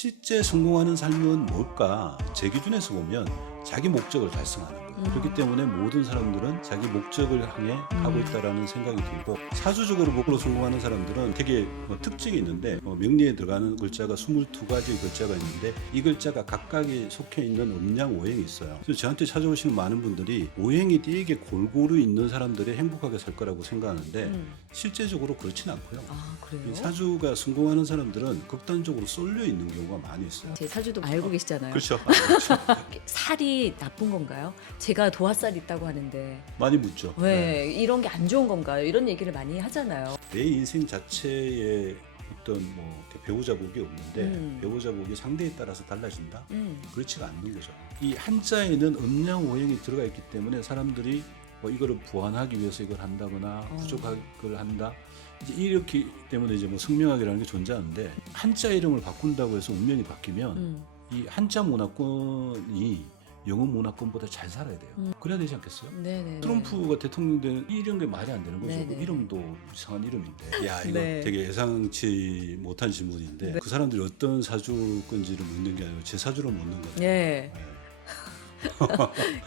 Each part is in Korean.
실제 성공하는 삶은 뭘까? 제 기준에서 보면 자기 목적을 달성하는 거예요. 그렇기 때문에 모든 사람들은 자기 목적을 향해 가고 있다라는 생각이 들고, 사주적으로 목으로 성공하는 사람들은 되게 특징이 있는데, 명리에 들어가는 글자가 22가지 글자가 있는데 이 글자가 각각에 속해 있는 음양 오행이 있어요. 그래서 저한테 찾아오시는 많은 분들이 오행이 띠에게 골고루 있는 사람들이 행복하게 살 거라고 생각하는데 실제적으로 그렇진 않고요. 아, 그래요? 이 사주가 성공하는 사람들은 극단적으로 쏠려 있는 경우가 많이 있어요. 제 사주도 알고 계시잖아요. 그렇죠. 그렇죠. 살이 나쁜 건가요? 제가 도화살 있다고 하는데 많이 묻죠. 왜 이런 게 안 좋은 건가요? 이런 얘기를 많이 하잖아요. 내 인생 자체에 어떤 뭐 이렇게 배우자복이 없는데 배우자복이 상대에 따라서 달라진다? 그렇지가 않는 거죠. 이 한자에는 음양 오행이 들어가 있기 때문에 사람들이 뭐 이거를 보완하기 위해서 이걸 한다거나 부족하걸 한다. 이제 이렇기 때문에 이제 뭐 승명학이라는 게 존재하는데, 한자 이름을 바꾼다고 해서 운명이 바뀌면 이 한자 문화권이 영어 문화권보다 잘 살아야 돼요. 그래야 되지 않겠어요? 네네. 트럼프가 대통령 된 이런 게 말이 안 되는 거죠. 네네. 그 이름도 이상한 이름인데. 야, 이거 네. 되게 예상치 못한 질문인데, 그 사람들이 어떤 사주 건지를 묻는 게 아니고 제 사주를 묻는 거예요. 네.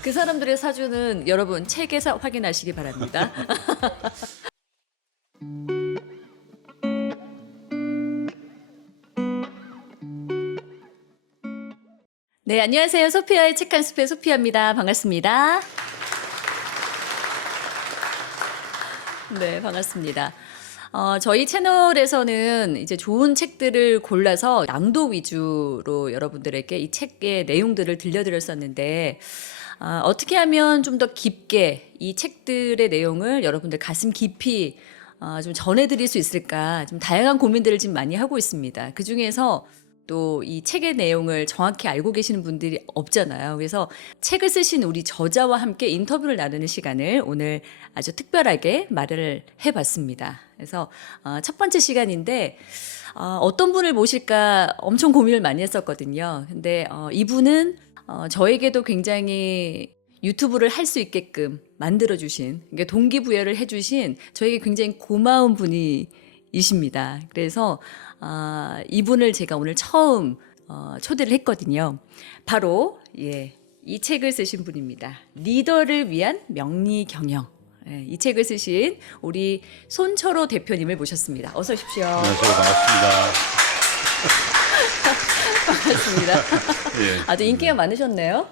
그 사람들의 사주는 여러분 책에서 확인하시기 바랍니다. 네, 안녕하세요. 소피아의 책 한 숲의 소피아입니다. 반갑습니다. 네, 반갑습니다. 저희 채널에서는 이제 좋은 책들을 골라서 낭독 위주로 여러분들에게 이 책의 내용들을 들려드렸었는데, 어떻게 하면 좀 더 깊게 이 책들의 내용을 여러분들 가슴 깊이 좀 전해드릴 수 있을까, 좀 다양한 고민들을 지금 많이 하고 있습니다. 그 중에서 또 이 책의 내용을 정확히 알고 계시는 분들이 없잖아요. 그래서 책을 쓰신 우리 저자와 함께 인터뷰를 나누는 시간을 오늘 아주 특별하게 마련을 해봤습니다. 그래서 첫 번째 시간인데 어떤 분을 모실까 엄청 고민을 많이 했었거든요. 근데 이분은 저에게도 굉장히 유튜브를 할 수 있게끔 만들어주신, 그러니까 동기부여를 해주신 저에게 굉장히 고마운 분이십니다. 그래서 이분을 제가 오늘 처음 초대를 했거든요. 바로 이 책을 쓰신 분입니다. 리더를 위한 명리 경영. 이 책을 쓰신 우리 손철호 대표님을 모셨습니다. 어서 오십시오. 안녕하세요. 반갑습니다. 반갑습니다. 예. 아주 인기가 많으셨네요.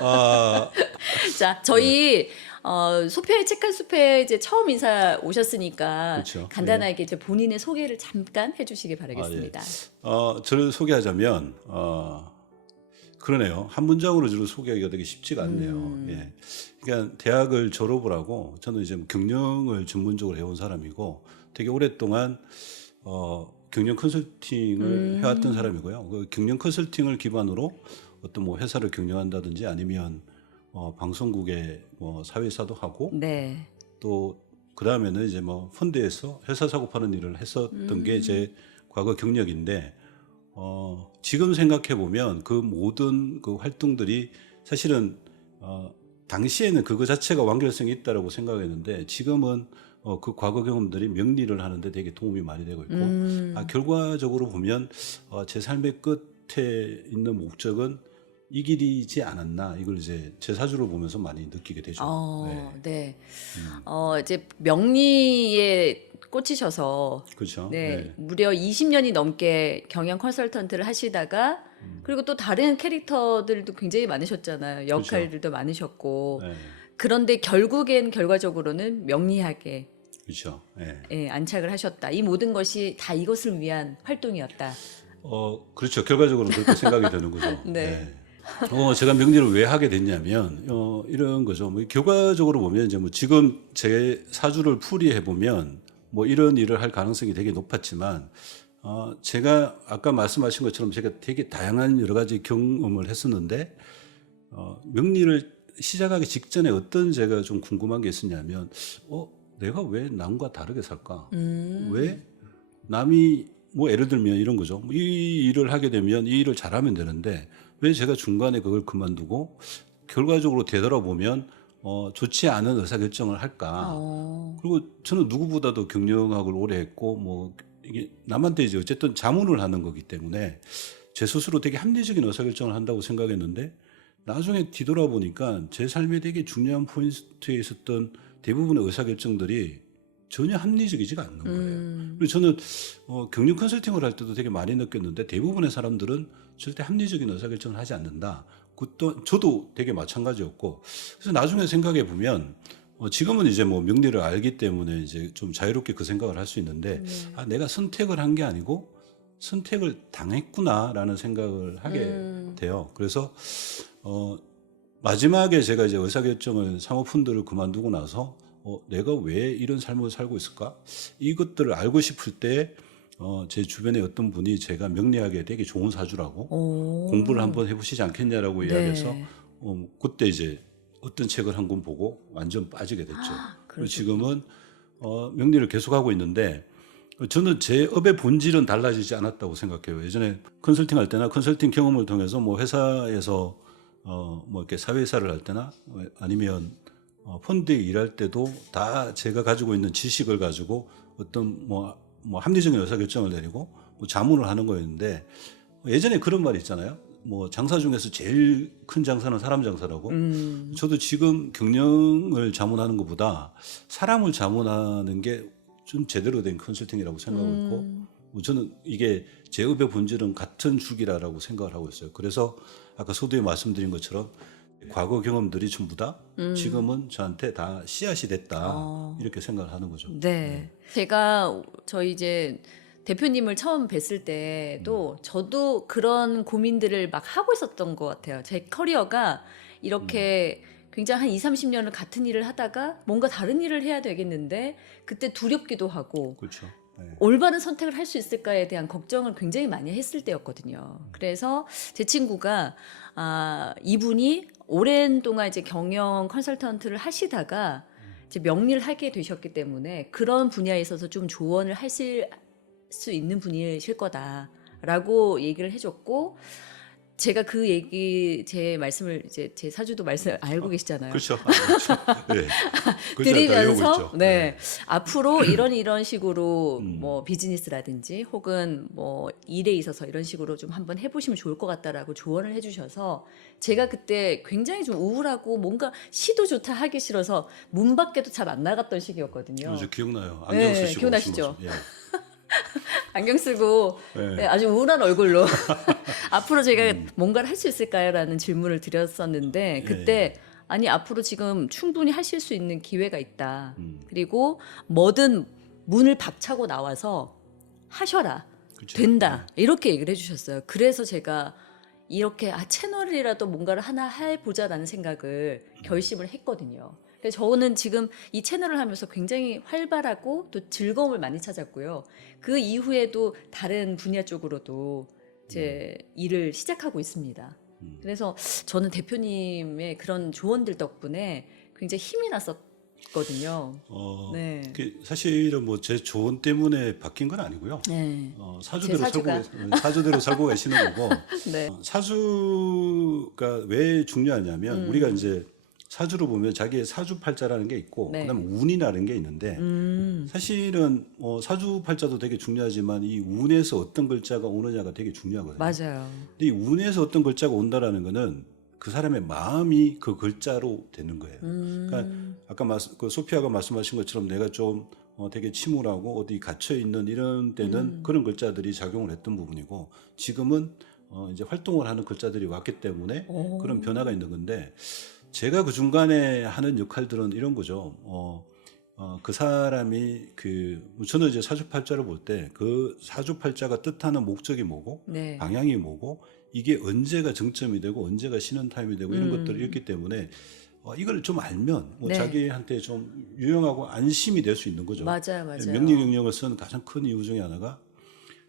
아, 자, 저희 소피아의 책 한 숲에 이제 처음 인사 오셨으니까 그렇죠. 간단하게 이제 본인의 소개를 잠깐 해주시기 바라겠습니다. 저를 소개하자면 그러네요. 한 문장으로 저를 소개하기가 되게 쉽지가 않네요. 예. 그러니까 대학을 졸업을 하고 저는 이제 경영을 전문적으로 해온 사람이고, 되게 오랫동안 경영 컨설팅을 해왔던 사람이고요. 그 경영 컨설팅을 기반으로 어떤 뭐 회사를 경영한다든지 아니면 방송국에 뭐 사회사도 하고, 네. 또 그 다음에는 이제 뭐 펀드에서 회사 사고 파는 일을 했었던 게 제 과거 경력인데, 지금 생각해 보면 그 모든 그 활동들이 사실은 당시에는 그거 자체가 완결성이 있다라고 생각했는데, 지금은 그 과거 경험들이 명리를 하는데 되게 도움이 많이 되고 있고, 결과적으로 보면 제 삶의 끝에 있는 목적은 이 길이지 않았나, 이걸 이제 제 사주를 보면서 많이 느끼게 되죠. 네. 이제 명리에 꽂히셔서 그렇죠. 네, 무려 20년이 넘게 경영 컨설턴트를 하시다가 그리고 또 다른 캐릭터들도 굉장히 많으셨잖아요. 역할들도 많으셨고. 네. 그런데 결과적으로는 명리학에 그렇죠. 네. 안착을 하셨다. 이 모든 것이 다 이것을 위한 활동이었다. 그렇죠. 결과적으로 그렇게 생각이 되는 거죠. 네. 제가 명리를 왜 하게 됐냐면 이런 거죠. 뭐 결과적으로 보면 이제 뭐 지금 제 사주를 풀이해 보면 뭐 이런 일을 할 가능성이 되게 높았지만, 제가 아까 말씀하신 것처럼 제가 되게 다양한 여러 가지 경험을 했었는데, 명리를 시작하기 직전에 어떤 제가 좀 궁금한 게 있었냐면, 내가 왜 남과 다르게 살까? 왜 남이 뭐 예를 들면 이런 거죠. 이 일을 하게 되면 이 일을 잘하면 되는데 왜 제가 중간에 그걸 그만두고 결과적으로 되돌아보면 좋지 않은 의사결정을 할까? 그리고 저는 누구보다도 경영학을 오래 했고 뭐 이게 남한테 이제 어쨌든 자문을 하는 거기 때문에 제 스스로 되게 합리적인 의사결정을 한다고 생각했는데 나중에 뒤돌아보니까 제 삶에 되게 중요한 포인트에 있었던 대부분의 의사결정들이 전혀 합리적이지가 않는 거예요. 그리고 저는 경영 컨설팅을 할 때도 되게 많이 느꼈는데 대부분의 사람들은 절대 합리적인 의사결정을 하지 않는다. 그것도 저도 되게 마찬가지였고 그래서 나중에 생각해 보면 지금은 이제 뭐 명리를 알기 때문에 이제 좀 자유롭게 그 생각을 할 수 있는데 아, 내가 선택을 한 게 아니고 선택을 당했구나라는 생각을 하게 돼요. 그래서 마지막에 제가 이제 의사결정을 사모펀드를 그만두고 나서 내가 왜 이런 삶을 살고 있을까? 이것들을 알고 싶을 때 제 주변에 어떤 분이 제가 명리학에 되게 좋은 사주라고 오. 공부를 한번 해보시지 않겠냐라고 이야기해서 네. 그때 이제 어떤 책을 한 권 보고 완전 빠지게 됐죠. 그리고 지금은 명리를 계속하고 있는데 저는 제 업의 본질은 달라지지 않았다고 생각해요. 예전에 컨설팅 할 때나 컨설팅 경험을 통해서 뭐 회사에서 뭐 이렇게 사회이사를 할 때나 아니면 펀드에 일할 때도 다 제가 가지고 있는 지식을 가지고 어떤 뭐 합리적인 의사결정을 내리고 뭐 자문을 하는 거였는데 예전에 그런 말이 있잖아요. 뭐 장사 중에서 제일 큰 장사는 사람 장사라고. 저도 지금 경영을 자문하는 것보다 사람을 자문하는 게 좀 제대로 된 컨설팅이라고 생각하고 있고 뭐 저는 이게 제 업의 본질은 같은 줄기라고 생각을 하고 있어요. 그래서 아까 서두에 말씀드린 것처럼 과거 경험들이 전부 다 지금은 저한테 다 씨앗이 됐다 이렇게 생각을 하는 거죠. 네. 제가 저희 이제 대표님을 처음 뵀을 때도 저도 그런 고민들을 막 하고 있었던 것 같아요. 제 커리어가 이렇게 굉장히 한 20, 30년을 같은 일을 하다가 뭔가 다른 일을 해야 되겠는데 그때 두렵기도 하고 그렇죠. 네. 올바른 선택을 할 수 있을까에 대한 걱정을 굉장히 많이 했을 때였거든요. 그래서 제 친구가 이분이 오랜 동안 이제 경영 컨설턴트를 하시다가 이제 명리를 하게 되셨기 때문에 그런 분야에 있어서 좀 조언을 하실 수 있는 분이실 거다라고 얘기를 해줬고 제가 그 얘기 제 말씀을 이제 제 사주도 말씀 알고 계시잖아요. 그렇죠. 그렇죠. 네. 그렇죠. 다 드리면서 외우고 있죠. 네. 앞으로 이런 식으로 뭐 비즈니스라든지 혹은 뭐 일에 있어서 이런 식으로 좀 한번 해보시면 좋을 것 같다라고 조언을 해주셔서 제가 그때 굉장히 좀 우울하고 뭔가 시도 좋다 하기 싫어서 문 밖에도 잘 안 나갔던 시기였거든요. 저 기억나요. 안경 네, 쓰시고 기억나시죠? 오신 모습. 예. 안경 쓰고 네. 네, 아주 우울한 얼굴로 앞으로 제가 뭔가를 할 수 있을까요?라는 질문을 드렸었는데 그때 아니 앞으로 지금 충분히 하실 수 있는 기회가 있다. 그리고 뭐든 문을 박차고 나와서 하셔라. 그쵸. 된다. 이렇게 얘기를 해주셨어요. 그래서 제가 이렇게 채널이라도 뭔가를 하나 해보자라는 생각을 결심을 했거든요. 그래서 저는 지금 이 채널을 하면서 굉장히 활발하고 또 즐거움을 많이 찾았고요. 그 이후에도 다른 분야 쪽으로도 제 일을 시작하고 있습니다. 그래서 저는 대표님의 그런 조언들 덕분에 굉장히 힘이 났었거든요. 네. 사실은 뭐 제 조언 때문에 바뀐 건 아니고요. 네. 사주대로 제 살고 사주가. 사주대로 살고 계시는 거고. 네. 사주가 왜 중요하냐면 우리가 이제 사주로 보면 자기의 사주팔자라는 게 있고 네. 그다음에 운이라는 게 있는데 사실은 사주팔자도 되게 중요하지만 이 운에서 어떤 글자가 오느냐가 되게 중요하거든요. 맞아요. 근데 이 운에서 어떤 글자가 온다라는 거는 그 사람의 마음이 그 글자로 되는 거예요. 그러니까 아까 그 소피아가 말씀하신 것처럼 내가 좀 되게 침울하고 어디 갇혀 있는 이런 때는 그런 글자들이 작용을 했던 부분이고 지금은 이제 활동을 하는 글자들이 왔기 때문에 그런 변화가 있는 건데 제가 그 중간에 하는 역할들은 이런 거죠. 그 사람이 저는 이제 사주팔자를 볼 때 그 사주팔자가 뜻하는 목적이 뭐고 네. 방향이 뭐고 이게 언제가 정점이 되고 언제가 쉬는 타임이 되고 이런 것들이 있기 때문에 이걸 좀 알면 네. 자기한테 좀 유용하고 안심이 될 수 있는 거죠. 맞아요. 맞아요. 명리 경영을 쓰는 가장 큰 이유 중에 하나가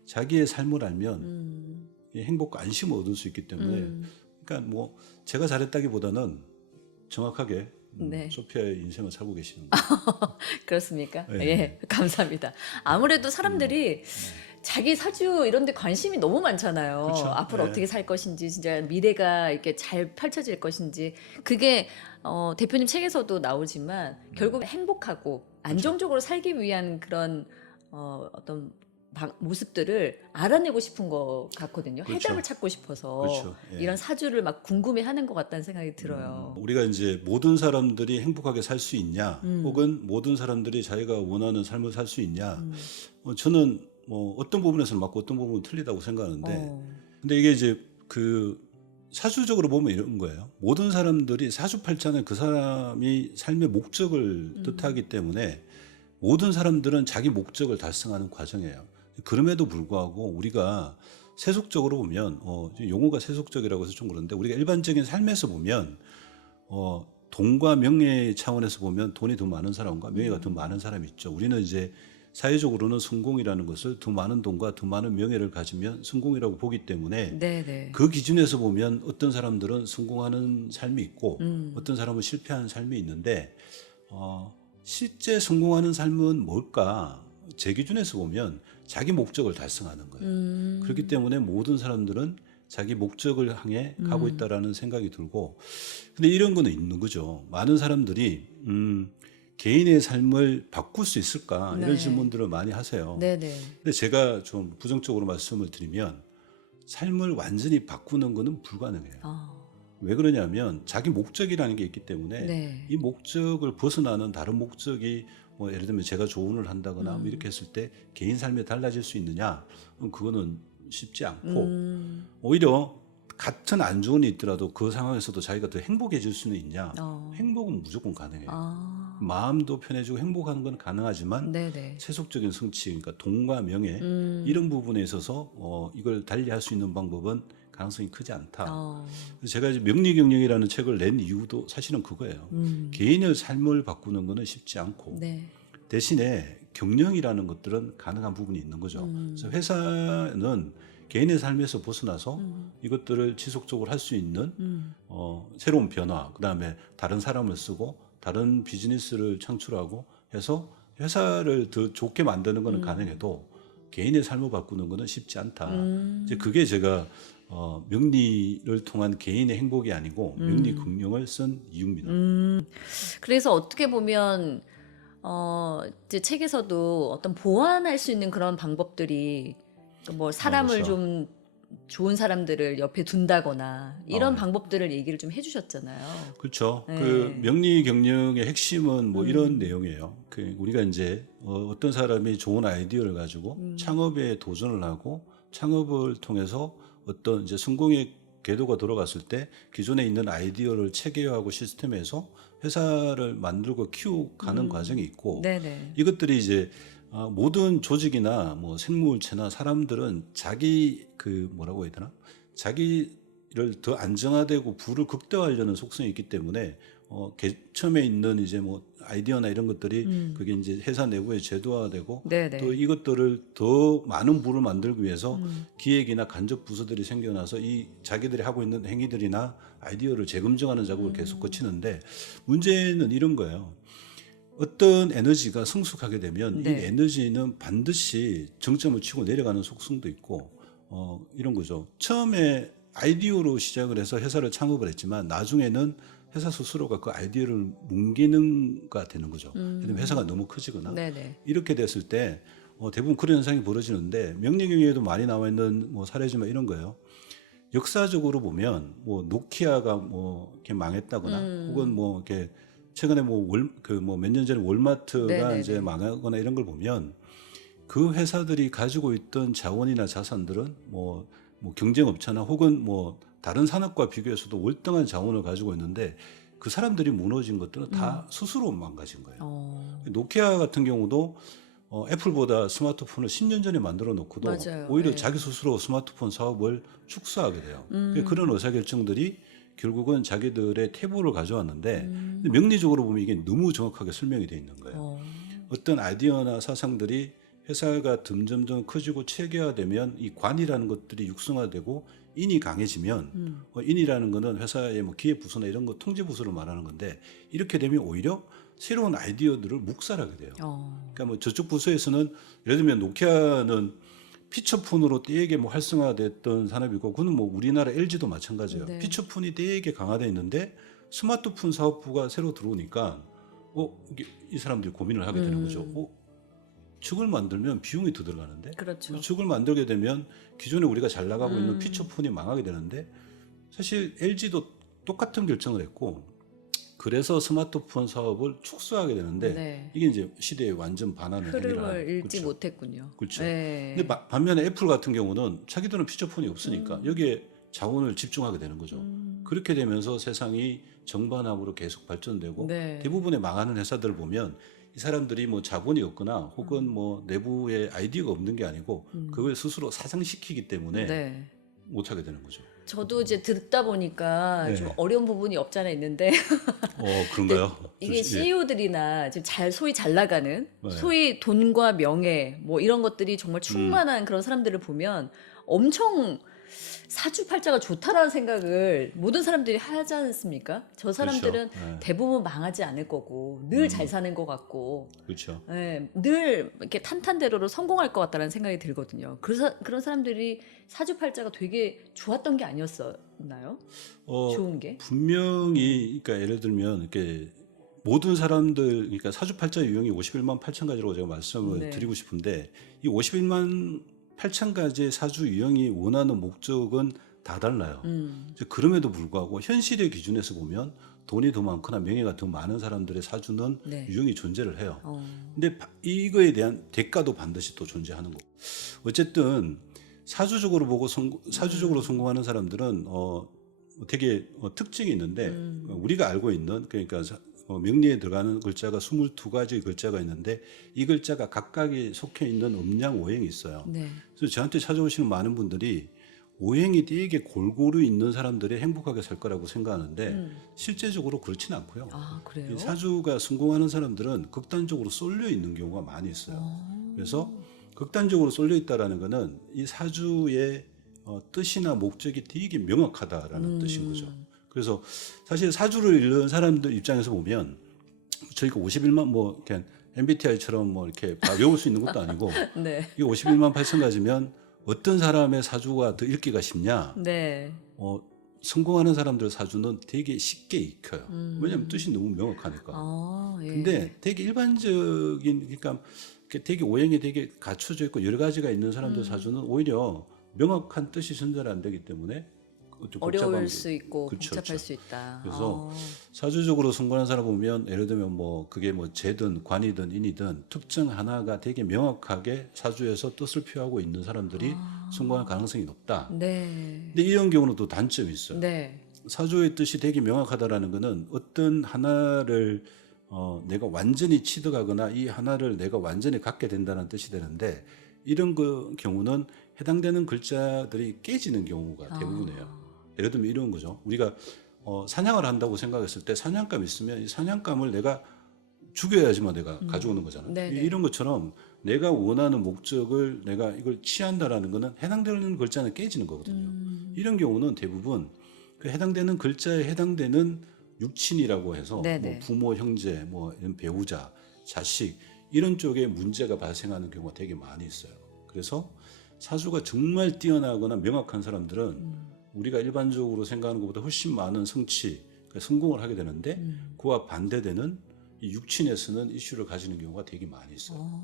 자기의 삶을 알면 이 행복과 안심을 얻을 수 있기 때문에 그러니까 뭐 제가 잘했다기보다는 정확하게 네. 소피아의 인생을 살고 계시는 거예요. 그렇습니까? 네. 예, 감사합니다. 아무래도 사람들이 자기 사주 이런 데 관심이 너무 많잖아요. 그렇죠. 앞으로 네. 어떻게 살 것인지, 진짜 미래가 이렇게 잘 펼쳐질 것인지. 그게 대표님 책에서도 나오지만 결국 행복하고 안정적으로 살기 위한 그런 어떤 모습들을 알아내고 싶은 것 같거든요. 그렇죠. 해답을 찾고 싶어서 그렇죠. 예. 이런 사주를 막 궁금해하는 것 같다는 생각이 들어요. 우리가 이제 모든 사람들이 행복하게 살 수 있냐, 혹은 모든 사람들이 자기가 원하는 삶을 살 수 있냐, 저는 뭐 어떤 부분에서는 맞고 어떤 부분은 틀리다고 생각하는데, 근데 이게 이제 그 사주적으로 보면 이런 거예요. 모든 사람들이 사주팔자는 그 사람이 삶의 목적을 뜻하기 때문에 모든 사람들은 자기 목적을 달성하는 과정이에요. 그럼에도 불구하고 우리가 세속적으로 보면 용어가 세속적이라고 해서 좀 그런데 우리가 일반적인 삶에서 보면 돈과 명예 차원에서 보면 돈이 더 많은 사람과 명예가 더 많은 사람이 있죠. 우리는 이제 사회적으로는 성공이라는 것을 더 많은 돈과 더 많은 명예를 가지면 성공이라고 보기 때문에 네네. 그 기준에서 보면 어떤 사람들은 성공하는 삶이 있고 어떤 사람은 실패하는 삶이 있는데 실제 성공하는 삶은 뭘까? 제 기준에서 보면 자기 목적을 달성하는 거예요. 그렇기 때문에 모든 사람들은 자기 목적을 향해 가고 있다라는 생각이 들고, 근데 이런 거는 있는 거죠. 많은 사람들이 개인의 삶을 바꿀 수 있을까 이런 네. 질문들을 많이 하세요. 네네. 근데 제가 좀 부정적으로 말씀을 드리면 삶을 완전히 바꾸는 거는 불가능해요. 왜 그러냐면 자기 목적이라는 게 있기 때문에 네. 이 목적을 벗어나는 다른 목적이 뭐 예를 들면 제가 조언을 한다거나 뭐 이렇게 했을 때 개인 삶이 달라질 수 있느냐? 그거는 쉽지 않고 오히려 같은 안 좋은 일이 있더라도 그 상황에서도 자기가 더 행복해질 수는 있냐? 행복은 무조건 가능해요. 마음도 편해지고 행복하는 건 가능하지만 네네. 세속적인 성취, 그러니까 돈과 명예 이런 부분에 있어서 이걸 달리할 수 있는 방법은 가능성이 크지 않다. 그래서 제가 이제 명리경영이라는 책을 낸 이유도 사실은 그거예요. 개인의 삶을 바꾸는 거는 쉽지 않고 네. 대신에 경영이라는 것들은 가능한 부분이 있는 거죠. 그래서 회사는 개인의 삶에서 벗어나서 이것들을 지속적으로 할 수 있는 새로운 변화, 그다음에 다른 사람을 쓰고 다른 비즈니스를 창출하고 해서 회사를 더 좋게 만드는 것은 가능해도 개인의 삶을 바꾸는 것은 쉽지 않다. 이제 그게 제가 명리를 통한 개인의 행복이 아니고 명리 긍정을 쓴 이유입니다. 그래서 어떻게 보면 이제 책에서도 어떤 보완할 수 있는 그런 방법들이 뭐 사람을 그렇죠. 좀 좋은 사람들을 옆에 둔다거나 이런 네. 방법들을 얘기를 좀 해주셨잖아요. 그렇죠. 네. 그 명리 경영의 핵심은 뭐 이런 내용이에요. 그 우리가 이제 어떤 사람이 좋은 아이디어를 가지고 창업에 도전을 하고 창업을 통해서 어떤 이제 성공의 궤도가 돌아갔을 때 기존에 있는 아이디어를 체계화하고 시스템에서 회사를 만들고 키워가는 과정이 있고 네네. 이것들이 이제 모든 조직이나 뭐 생물체나 사람들은 자기 그 뭐라고 해야 되나 자기를 더 안정화되고 부를 극대화하려는 속성이 있기 때문에 처음에 있는 이제 뭐 아이디어나 이런 것들이 그게 이제 회사 내부에 제도화되고 네네. 또 이것들을 더 많은 부를 만들기 위해서 기획이나 간접 부서들이 생겨나서 이 자기들이 하고 있는 행위들이나 아이디어를 재검증하는 작업을 계속 거치는데 문제는 이런 거예요. 어떤 에너지가 성숙하게 되면 네. 이 에너지는 반드시 정점을 치고 내려가는 속성도 있고 이런 거죠. 처음에 아이디어로 시작을 해서 회사를 창업을 했지만 나중에는 회사 스스로가 그 아이디어를 뭉개는가 되는 거죠. 왜냐면 회사가 너무 커지거나 네네. 이렇게 됐을 때 대부분 그런 현상이 벌어지는데 명리경영에도 많이 나와 있는 뭐 사례지만 이런 거예요. 역사적으로 보면 뭐 노키아가 뭐 이렇게 망했다거나 혹은 뭐 이렇게 최근에 뭐 몇 년 전에 월마트가 네네네. 이제 망하거나 이런 걸 보면 그 회사들이 가지고 있던 자원이나 자산들은 뭐 경쟁업체나 혹은 뭐 다른 산업과 비교해서도 월등한 자원을 가지고 있는데 그 사람들이 무너진 것들은 다 스스로 망가진 거예요. 노키아 같은 경우도 애플보다 스마트폰을 10년 전에 만들어 놓고도 맞아요. 오히려 네. 자기 스스로 스마트폰 사업을 축소하게 돼요. 그런 의사결정들이 결국은 자기들의 태보를 가져왔는데 근데 명리적으로 보면 이게 너무 정확하게 설명이 돼 있는 거예요. 어떤 아이디어나 사상들이 회사가 점점점 커지고 체계화되면 이 관이라는 것들이 육성화되고 인이 강해지면 인이라는 거는 회사의 뭐 기획부서나 이런 거 통제부서를 말하는 건데 이렇게 되면 오히려 새로운 아이디어들을 묵살하게 돼요. 그러니까 뭐 저쪽 부서에서는 예를 들면 노키아는 피처폰으로 되게 뭐 활성화됐던 산업이고 그거는 뭐 우리나라 LG도 마찬가지예요. 네. 피처폰이 되게 강화돼 있는데 스마트폰 사업부가 새로 들어오니까 이 사람들이 고민을 하게 되는 거죠. 축을 만들면 비용이 더 들어가는데 그렇죠. 축을 만들게 되면 기존에 우리가 잘 나가고 있는 피처폰이 망하게 되는데 사실 LG도 똑같은 결정을 했고 그래서 스마트폰 사업을 축소하게 되는데 네. 이게 이제 시대의 완전 반환을 흐름을 읽지 그렇죠. 못했군요. 그렇죠. 네. 근데 반면에 애플 같은 경우는 자기들은 피처폰이 없으니까 여기에 자원을 집중하게 되는 거죠. 그렇게 되면서 세상이 정반합으로 계속 발전되고 네. 대부분의 망하는 회사들을 보면 이 사람들이 뭐 자본이 없거나 혹은 뭐 내부에 아이디어가 없는 게 아니고 그걸 스스로 사장시키기 때문에 네. 못하게 되는 거죠. 저도 이제 듣다 보니까 네. 좀 어려운 부분이 없잖아 있는데 그런가요? 이게 예. CEO들이나 지금 소위 잘 나가는 네. 소위 돈과 명예 뭐 이런 것들이 정말 충만한 그런 사람들을 보면 엄청 사주팔자가 좋다라는 생각을 모든 사람들이 하지 않습니까? 저 사람들은 그렇죠. 네. 대부분 망하지 않을 거고 늘 잘 사는 것 같고 그렇죠. 예, 늘 이렇게 탄탄대로로 성공할 것 같다는 생각이 들거든요. 그래서 그런 사람들이 사주팔자가 되게 좋았던 게 아니었나요? 좋은 게? 분명히 그러니까 예를 들면 이렇게 모든 사람들 그러니까 사주팔자 유형이 51만 8천 가지라고 제가 말씀을 네. 드리고 싶은데 이 51만 8천 가지의 사주 유형이 원하는 목적은 다 달라요. 이제 그럼에도 불구하고 현실의 기준에서 보면 돈이 더 많거나 명예가 더 많은 사람들의 사주는 네. 유형이 존재를 해요. 어. 근데 이거에 대한 대가도 반드시 또 존재하는 거고. 어쨌든 사주적으로 보고 사주적으로 성공하는 사람들은 되게 특징이 있는데 우리가 알고 있는 그러니까 명리에 들어가는 글자가 22가지 글자가 있는데 이 글자가 각각이 속해 있는 음양 오행이 있어요. 네. 그래서 저한테 찾아오시는 많은 분들이 오행이 되게 골고루 있는 사람들이 행복하게 살 거라고 생각하는데 실제적으로 그렇지는 않고요. 아, 그래요? 이 사주가 성공하는 사람들은 극단적으로 쏠려 있는 경우가 많이 있어요. 그래서 극단적으로 쏠려 있다라는 거는 이 사주의 뜻이나 목적이 되게 명확하다라는 뜻인 거죠. 그래서 사실 사주를 읽는 사람들 입장에서 보면 저희가 51만 뭐 그냥 MBTI처럼 뭐 이렇게 다 외울 수 있는 것도 아니고 네. 이 51만 8천 가지면 어떤 사람의 사주가 더 읽기가 쉽냐? 네. 성공하는 사람들 사주는 되게 쉽게 익혀요. 왜냐하면 뜻이 너무 명확하니까. 아, 예. 근데 되게 일반적인 그러니까 되게 오행이 되게 갖춰져 있고 여러 가지가 있는 사람들 사주는 오히려 명확한 뜻이 전달 안 되기 때문에 좀 어려울 복잡한 수 있고 그렇죠, 복잡할 그렇죠. 수 있다. 그래서 사주적으로 성공하는 사람 보면 예를 들면 뭐 그게 뭐 재든 관이든 인이든 특정 하나가 되게 명확하게 사주에서 뜻을 표하고 있는 사람들이 성공할 가능성이 높다. 네. 근데 이런 경우는 또 단점이 있어요. 네. 사주의 뜻이 되게 명확하다라는 것은 어떤 하나를 내가 완전히 취득하거나 이 하나를 내가 완전히 갖게 된다는 뜻이 되는데 이런 경우는 해당되는 글자들이 깨지는 경우가 대부분이에요. 예를 들면 이런 거죠. 우리가 사냥을 한다고 생각했을 때 사냥감 있으면 이 사냥감을 내가 죽여야지만 내가 가져오는 거잖아요. 네네. 이런 것처럼 내가 원하는 목적을 내가 이걸 취한다라는 거는 해당되는 글자는 깨지는 거거든요. 이런 경우는 대부분 그 해당되는 글자에 해당되는 육친이라고 해서 네네. 뭐 부모, 형제, 뭐 이런 배우자, 자식 이런 쪽에 문제가 발생하는 경우가 되게 많이 있어요. 그래서 사주가 정말 뛰어나거나 명확한 사람들은 우리가 일반적으로 생각하는 것보다 훨씬 많은 성취, 그러니까 성공을 하게 되는데 그와 반대되는 이 육친에서는 이슈를 가지는 경우가 되게 많이 있어요.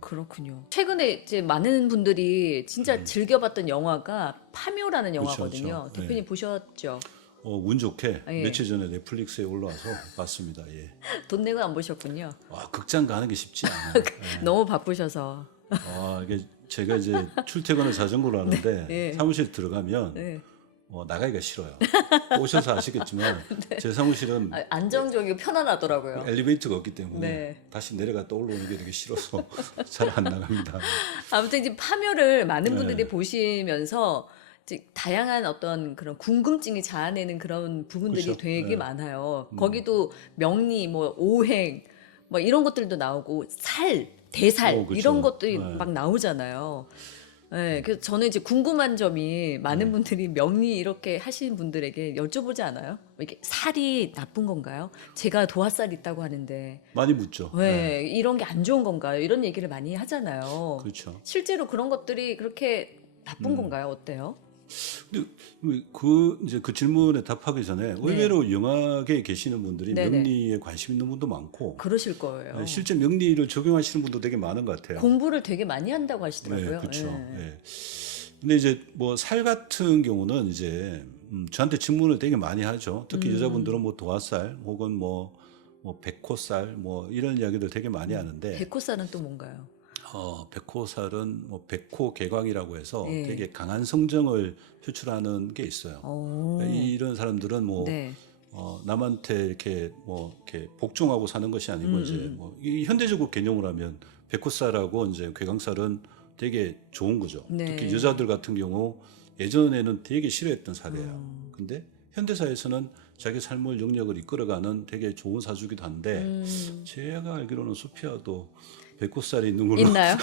그렇군요. 최근에 이제 많은 분들이 진짜 즐겨봤던 영화가 파묘라는 그렇죠, 영화거든요. 그렇죠. 대표님 네. 보셨죠? 운 좋게 예. 며칠 전에 넷플릭스에 올라와서 봤습니다. 예. 돈 내고 안 보셨군요. 극장 가는 게 쉽지 않아요. 너무 바쁘셔서. 이게 제가 이제 출퇴근을 자전거로 하는데 네. 사무실 들어가면 네. 나가기가 싫어요. 오셔서 아시겠지만 제 사무실은 안정적이고 편안하더라고요. 엘리베이터가 없기 때문에 네. 다시 내려갔다 올라오는 게 되게 싫어서 잘 안 나갑니다. 아무튼 이제 파묘를 많은 네. 분들이 보시면서 이제 다양한 어떤 그런 궁금증이 자아내는 그런 부분들이 그렇죠. 되게 네. 많아요. 거기도 명리, 뭐 오행, 뭐 이런 것들도 나오고 대살 그렇죠. 이런 것들이 네. 막 나오잖아요. 네, 그래서 저는 이제 궁금한 점이 많은 분들이 명리 이렇게 하시는 분들에게 여쭤보지 않아요? 이게 살이 나쁜 건가요? 제가 도화살 있다고 하는데 많이 묻죠. 왜 이런 게 안 좋은 건가요? 이런 얘기를 많이 하잖아요. 그렇죠. 실제로 그런 것들이 그렇게 나쁜 건가요? 어때요? 근데 이제 그 질문에 답하기 전에 의외로 영화계에 계시는 분들이 네네. 명리에 관심 있는 분도 많고 그러실 거예요. 실제 명리를 적용하시는 분도 되게 많은 것 같아요. 공부를 되게 많이 한다고 네, 하시더라고요. 그렇죠. 예. 예. 근데 이제 뭐 살 같은 경우는 이제 저한테 질문을 되게 많이 하죠. 특히 여자분들은 뭐 도화살 혹은 뭐 백호살 뭐 이런 이야기들 되게 많이 하는데 백호살은 또 뭔가요? 백호살은 뭐 백호개광이라고 해서 예. 되게 강한 성정을 표출하는 게 있어요. 오. 이런 사람들은 뭐 네. 남한테 이렇게 뭐 이렇게 복종하고 사는 것이 아니고 이제 뭐 이 현대적으로 개념을 하면 백호살하고 이제 괴강살은 되게 좋은 거죠. 네. 특히 여자들 같은 경우 예전에는 되게 싫어했던 사례예요. 근데 현대사에서는 자기 삶을 영역을 이끌어가는 되게 좋은 사주기도 한데 제가 알기로는 소피아도 백호살이 있는 걸로 있나요?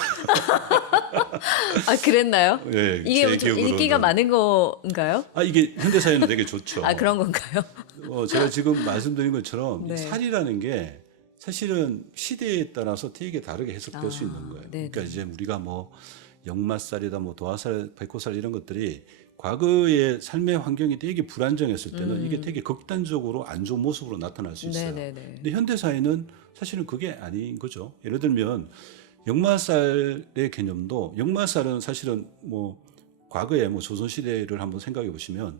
아, 그랬나요? 예, 이게 제 좀 기억으로는. 인기가 많은 건가요? 이게 현대사에는 되게 좋죠. 아, 그런 건가요? 제가 지금 말씀드린 것처럼 네. 이 살이라는 게 사실은 시대에 따라서 되게 다르게 해석될 수 있는 거예요. 네네. 그러니까 이제 우리가 뭐 역마살이다, 뭐 도화살, 백호살 이런 것들이 과거의 삶의 환경이 되게 불안정했을 때는 이게 되게 극단적으로 안 좋은 모습으로 나타날 수 있어요. 네네네. 근데 현대 사회는 사실은 그게 아닌 거죠. 예를 들면 역마살의 개념도 역마살은 사실은 뭐 과거에 뭐 조선 시대를 한번 생각해 보시면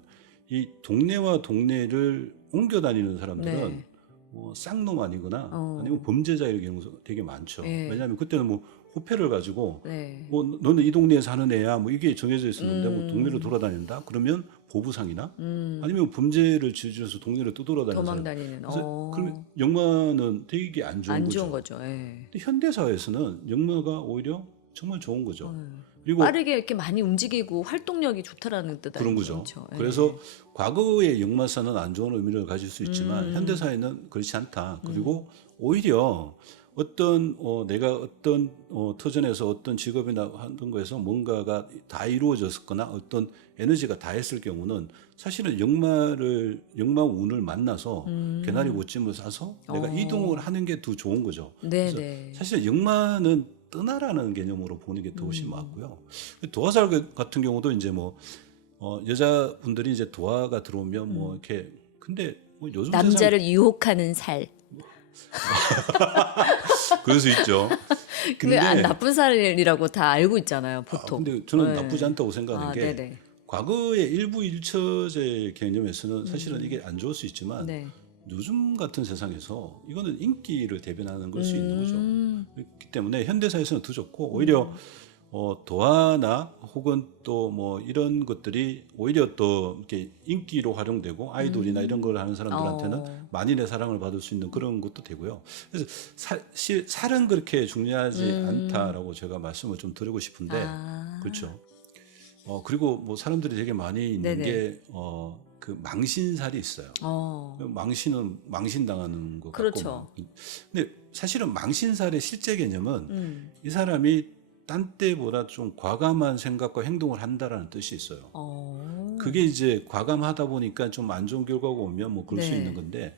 이 동네와 동네를 옮겨 다니는 사람들은 네. 뭐 쌍놈 아니거나 어. 아니면 범죄자 이런 경우 되게 많죠. 예. 왜냐하면 그때는 뭐 호패를 가지고 네. 뭐 너는 이 동네에 사는 애야 뭐 이게 정해져 있었는데 뭐 동네를 돌아다닌다 그러면 보부상이나 아니면 범죄를 저질러서 동네를 떠돌아다니는 도망 사람. 다니는. 그래서 그러면 역마는 되게 안 좋은 안 거죠. 좋은 거죠. 예. 근데 현대 사회에서는 역마가 오히려 정말 좋은 거죠. 그리고 빠르게 이렇게 많이 움직이고 활동력이 좋다라는 뜻 그런 아니죠? 거죠. 그렇죠. 예. 그래서 과거의 역마사는 안 좋은 의미를 가질 수 있지만 현대 사회는 그렇지 않다. 그리고 오히려 어떤 내가 어떤 터전에서 어떤 직업이나 하는 거에서 뭔가가 다 이루어졌거나 어떤 에너지가 다 했을 경우는 사실은 역마 운을 만나서 개나리 못짐을 싸서 내가 이동을 하는 게 더 좋은 거죠. 네네. 사실 역마는 떠나라는 개념으로 보는 게 더 훨씬 맞고요. 도화살 같은 경우도 이제 뭐 여자분들이 이제 도화가 들어오면 뭐 이렇게 근데 뭐 요즘 세상 남자를 유혹하는 살. 그럴 수 있죠. 근데 나쁜 살이라고 다 알고 있잖아요, 보통. 근데 저는 네. 나쁘지 않다고 생각하는 게 네네. 과거의 일부 일처제 개념에서는 사실은 이게 안 좋을 수 있지만 네. 요즘 같은 세상에서 이거는 인기를 대변하는 걸 수 있는 거죠. 음. 그렇기 때문에 현대사에서는 더 좋고 오히려 도화나 혹은 또 뭐 이런 것들이 오히려 또 이렇게 인기로 활용되고 아이돌이나 이런 걸 하는 사람들한테는 만인의 사랑을 받을 수 있는 그런 것도 되고요. 그래서 살은 그렇게 중요하지 않다라고 제가 말씀을 좀 드리고 싶은데 그렇죠. 그리고 뭐 사람들이 되게 많이 있는 네네. 게 그 망신살이 있어요. 망신은 망신당하는 것 그렇죠. 같고. 근데 사실은 망신살의 실제 개념은 이 사람이 딴 때보다 좀 과감한 생각과 행동을 한다라는 뜻이 있어요. 그게 이제 과감하다 보니까 좀 안 좋은 결과가 오면 뭐 그럴 수 네. 있는 건데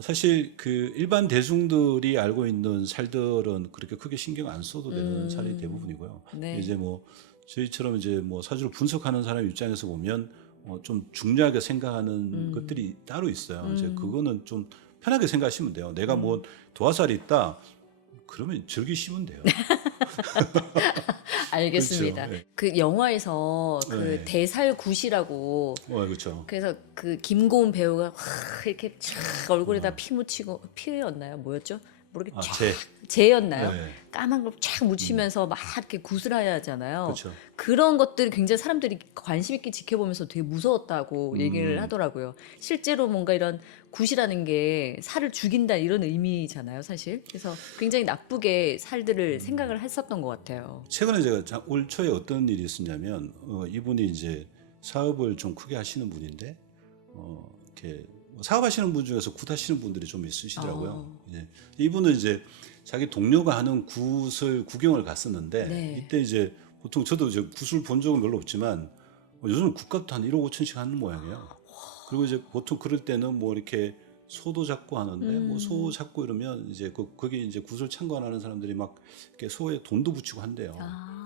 사실 그 일반 대중들이 알고 있는 살들은 그렇게 크게 신경 안 써도 되는 살이 대부분이고요. 네. 이제 뭐 저희처럼 이제 뭐 사주를 분석하는 사람 입장에서 보면 좀 중요하게 생각하는 것들이 따로 있어요. 이제 그거는 좀 편하게 생각하시면 돼요. 내가 뭐 도화살이 있다. 그러면 즐기시면 돼요. 알겠습니다. 그렇죠. 네. 그 영화에서 그 네. 대살굿이라고 그렇죠. 그래서 그 김고은 배우가 확 이렇게 촥 얼굴에다 피 묻히고 피였나요? 뭐였죠? 모르게 재였나요? 네. 까만 걸 쫙 묻히면서 막 이렇게 굿을 해야 하잖아요. 그렇죠. 그런 것들이 굉장히 사람들이 관심 있게 지켜보면서 되게 무서웠다고 얘기를 하더라고요. 실제로 뭔가 이런 굿이라는 게 살을 죽인다 이런 의미잖아요, 사실. 그래서 굉장히 나쁘게 살들을 생각을 했었던 것 같아요. 최근에 제가 올 초에 어떤 일이 있었냐면 이분이 이제 사업을 좀 크게 하시는 분인데 이렇게 사업하시는 분 중에서 굿 하시는 분들이 좀 있으시더라고요. 이분은 이제 자기 동료가 하는 굿을 구경을 갔었는데 네. 이때 이제 보통 저도 이제 굿을 본 적은 별로 없지만 요즘 굿값도 한 1억 5천씩 하는 모양이에요. 그리고 이제 보통 그럴 때는 뭐 이렇게 소도 잡고 하는데 뭐 소 잡고 이러면 이제 거기 이제 굿을 참관하는 사람들이 막 이렇게 소에 돈도 붙이고 한대요.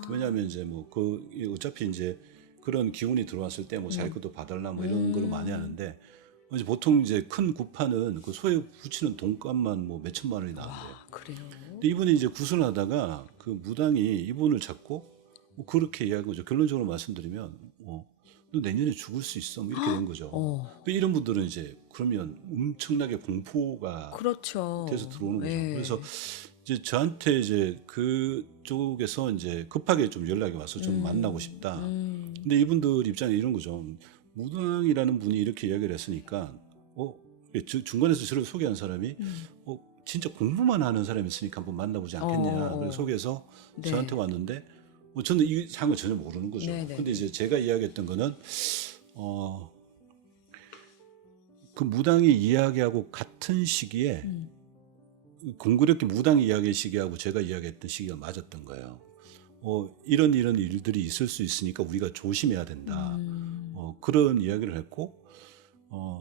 왜냐하면 이제 뭐 어차피 이제 그런 기운이 들어왔을 때 뭐 자기 것도 봐달라 뭐 이런 걸 많이 하는데 이제 보통 이제 큰 구파는 그 소에 붙이는 돈값만 뭐 몇천만 원이 나는데요. 아, 그래요. 근데 이분이 이제 구슬하다가 그 무당이 이분을 잡고 뭐 그렇게 이야기한 거죠. 결론적으로 말씀드리면 너 내년에 죽을 수 있어 뭐 이렇게 된 거죠. 이런 분들은 이제 그러면 엄청나게 공포가 그렇죠. 돼서 들어오는 거죠. 예. 그래서 이제 저한테 이제 그쪽에서 이제 급하게 좀 연락이 와서 좀 만나고 싶다. 근데 이분들 입장에 이런 거죠. 무당이라는 분이 이렇게 이야기를 했으니까 중간에서 저를 소개한 사람이 진짜 공부만 하는 사람이 있으니까 한번 만나보지 않겠냐. 그래서 소개해서 네. 저한테 왔는데 저는 이 상황을 전혀 모르는 거죠. 네네. 근데 이제 제가 이야기했던 거는 그 무당이 이야기하고 같은 시기에 공교롭게 무당이 이야기의 시기하고 제가 이야기했던 시기가 맞았던 거예요. 이런 일들이 있을 수 있으니까 우리가 조심해야 된다. 그런 이야기를 했고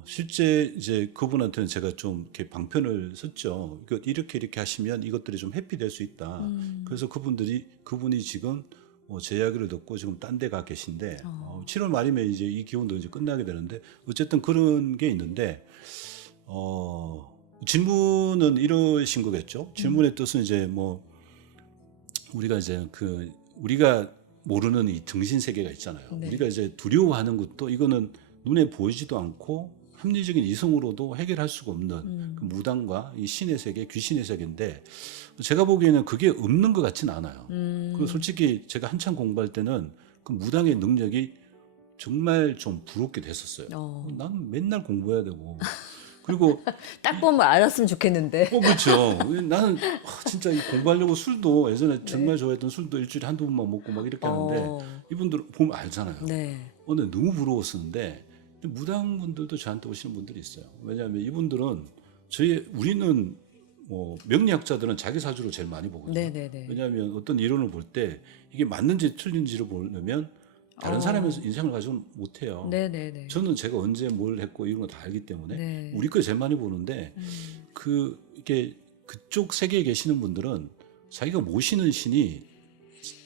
실제 이제 그분한테는 제가 좀 이렇게 방편을 썼죠. 이렇게 하시면 이것들이 좀 회피될 수 있다. 그래서 그분이 지금 제 이야기를 듣고 지금 딴 데 가 계신데 7월 말이면 이제 이 기운도 이제 끝나게 되는데 어쨌든 그런 게 있는데 질문은 이러신 거겠죠. 질문의 뜻은 이제 뭐 우리가 이제 우리가 모르는 이 정신 세계가 있잖아요. 네. 우리가 이제 두려워하는 것도 이거는 눈에 보이지도 않고 합리적인 이성으로도 해결할 수가 없는 그 무당과 이 신의 세계, 귀신의 세계인데 제가 보기에는 그게 없는 것 같지는 않아요. 그리고 솔직히 제가 한참 공부할 때는 그 무당의 능력이 정말 좀 부럽게 됐었어요. 난 맨날 공부해야 되고 그리고 딱 보면 알았으면 좋겠는데. 그렇죠. 나는 진짜 이 공부하려고 술도 예전에 정말 좋아했던 술도 일주일에 한두 번만 먹고 막 이렇게 하는데 이분들 보면 알잖아요. 네. 근데 너무 부러웠었는데 무당분들도 저한테 오시는 분들이 있어요. 왜냐하면 이분들은 우리는 뭐 명리학자들은 자기 사주를 제일 많이 보거든요. 네네네. 왜냐하면 어떤 이론을 볼 때 이게 맞는지 틀린지를 보려면 다른 사람의 인생을 가지고는 못해요. 네네네. 저는 제가 언제 뭘 했고 이런 거 다 알기 때문에 네. 우리 걸 제일 많이 보는데 이게 그쪽 세계에 계시는 분들은 자기가 모시는 신이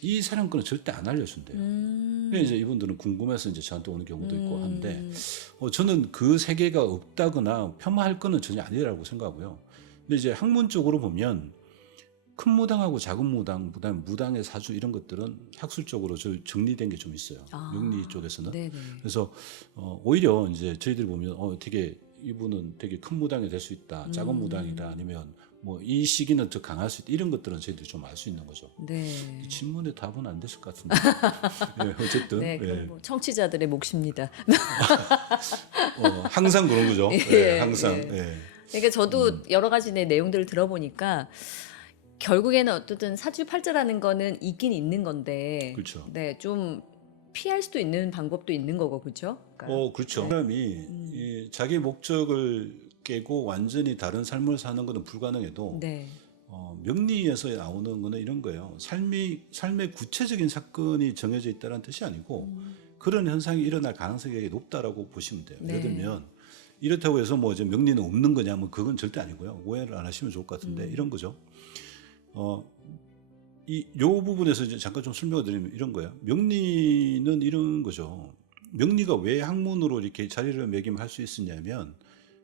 이 사람 거는 절대 안 알려준대요. 그래서 이제 이분들은 궁금해서 이제 저한테 오는 경우도 있고 한데 저는 그 세계가 없다거나 폄하할 거는 전혀 아니라고 생각하고요. 근데 이제 학문적으로 보면 큰 무당하고 작은 무당, 그다음에 무당의 사주 이런 것들은 학술적으로 정리된 게 좀 있어요. 명리 쪽에서는. 네네. 그래서 오히려 이제 저희들이 보면 되게 이분은 되게 큰 무당이 될 수 있다, 작은 무당이다, 아니면 뭐 이 시기는 더 강할 수 있다 이런 것들은 저희들이 좀 알 수 있는 거죠. 네. 질문의 답은 안 됐을 것 같은데. 네, 어쨌든 네, 그럼 예. 뭐 청취자들의 몫입니다. 항상 그런 거죠. 예, 예, 항상. 예. 예. 그러니까 저도 여러 가지 내용들을 들어보니까 결국에는 어쨌든 사주팔자라는 거는 있긴 있는 건데, 그렇죠. 네, 좀 피할 수도 있는 방법도 있는 거고, 그렇죠? 그러니까, 그렇죠. 사람이 이 자기 목적을 깨고 완전히 다른 삶을 사는 것은 불가능해도 네, 명리에서 나오는 거는 이런 거예요. 삶의 구체적인 사건이 정해져 있다는 뜻이 아니고 그런 현상이 일어날 가능성이 되게 높다라고 보시면 돼요. 네. 예를 들면 이렇다고 해서 뭐 이제 명리는 없는 거냐, 뭐 그건 절대 아니고요. 오해를 안 하시면 좋을 것 같은데 이런 거죠. 요 부분에서 이제 잠깐 좀 설명을 드리면 이런 거예요. 명리는 이런 거죠. 명리가 왜 학문으로 이렇게 자리를 매김할 수 있었냐면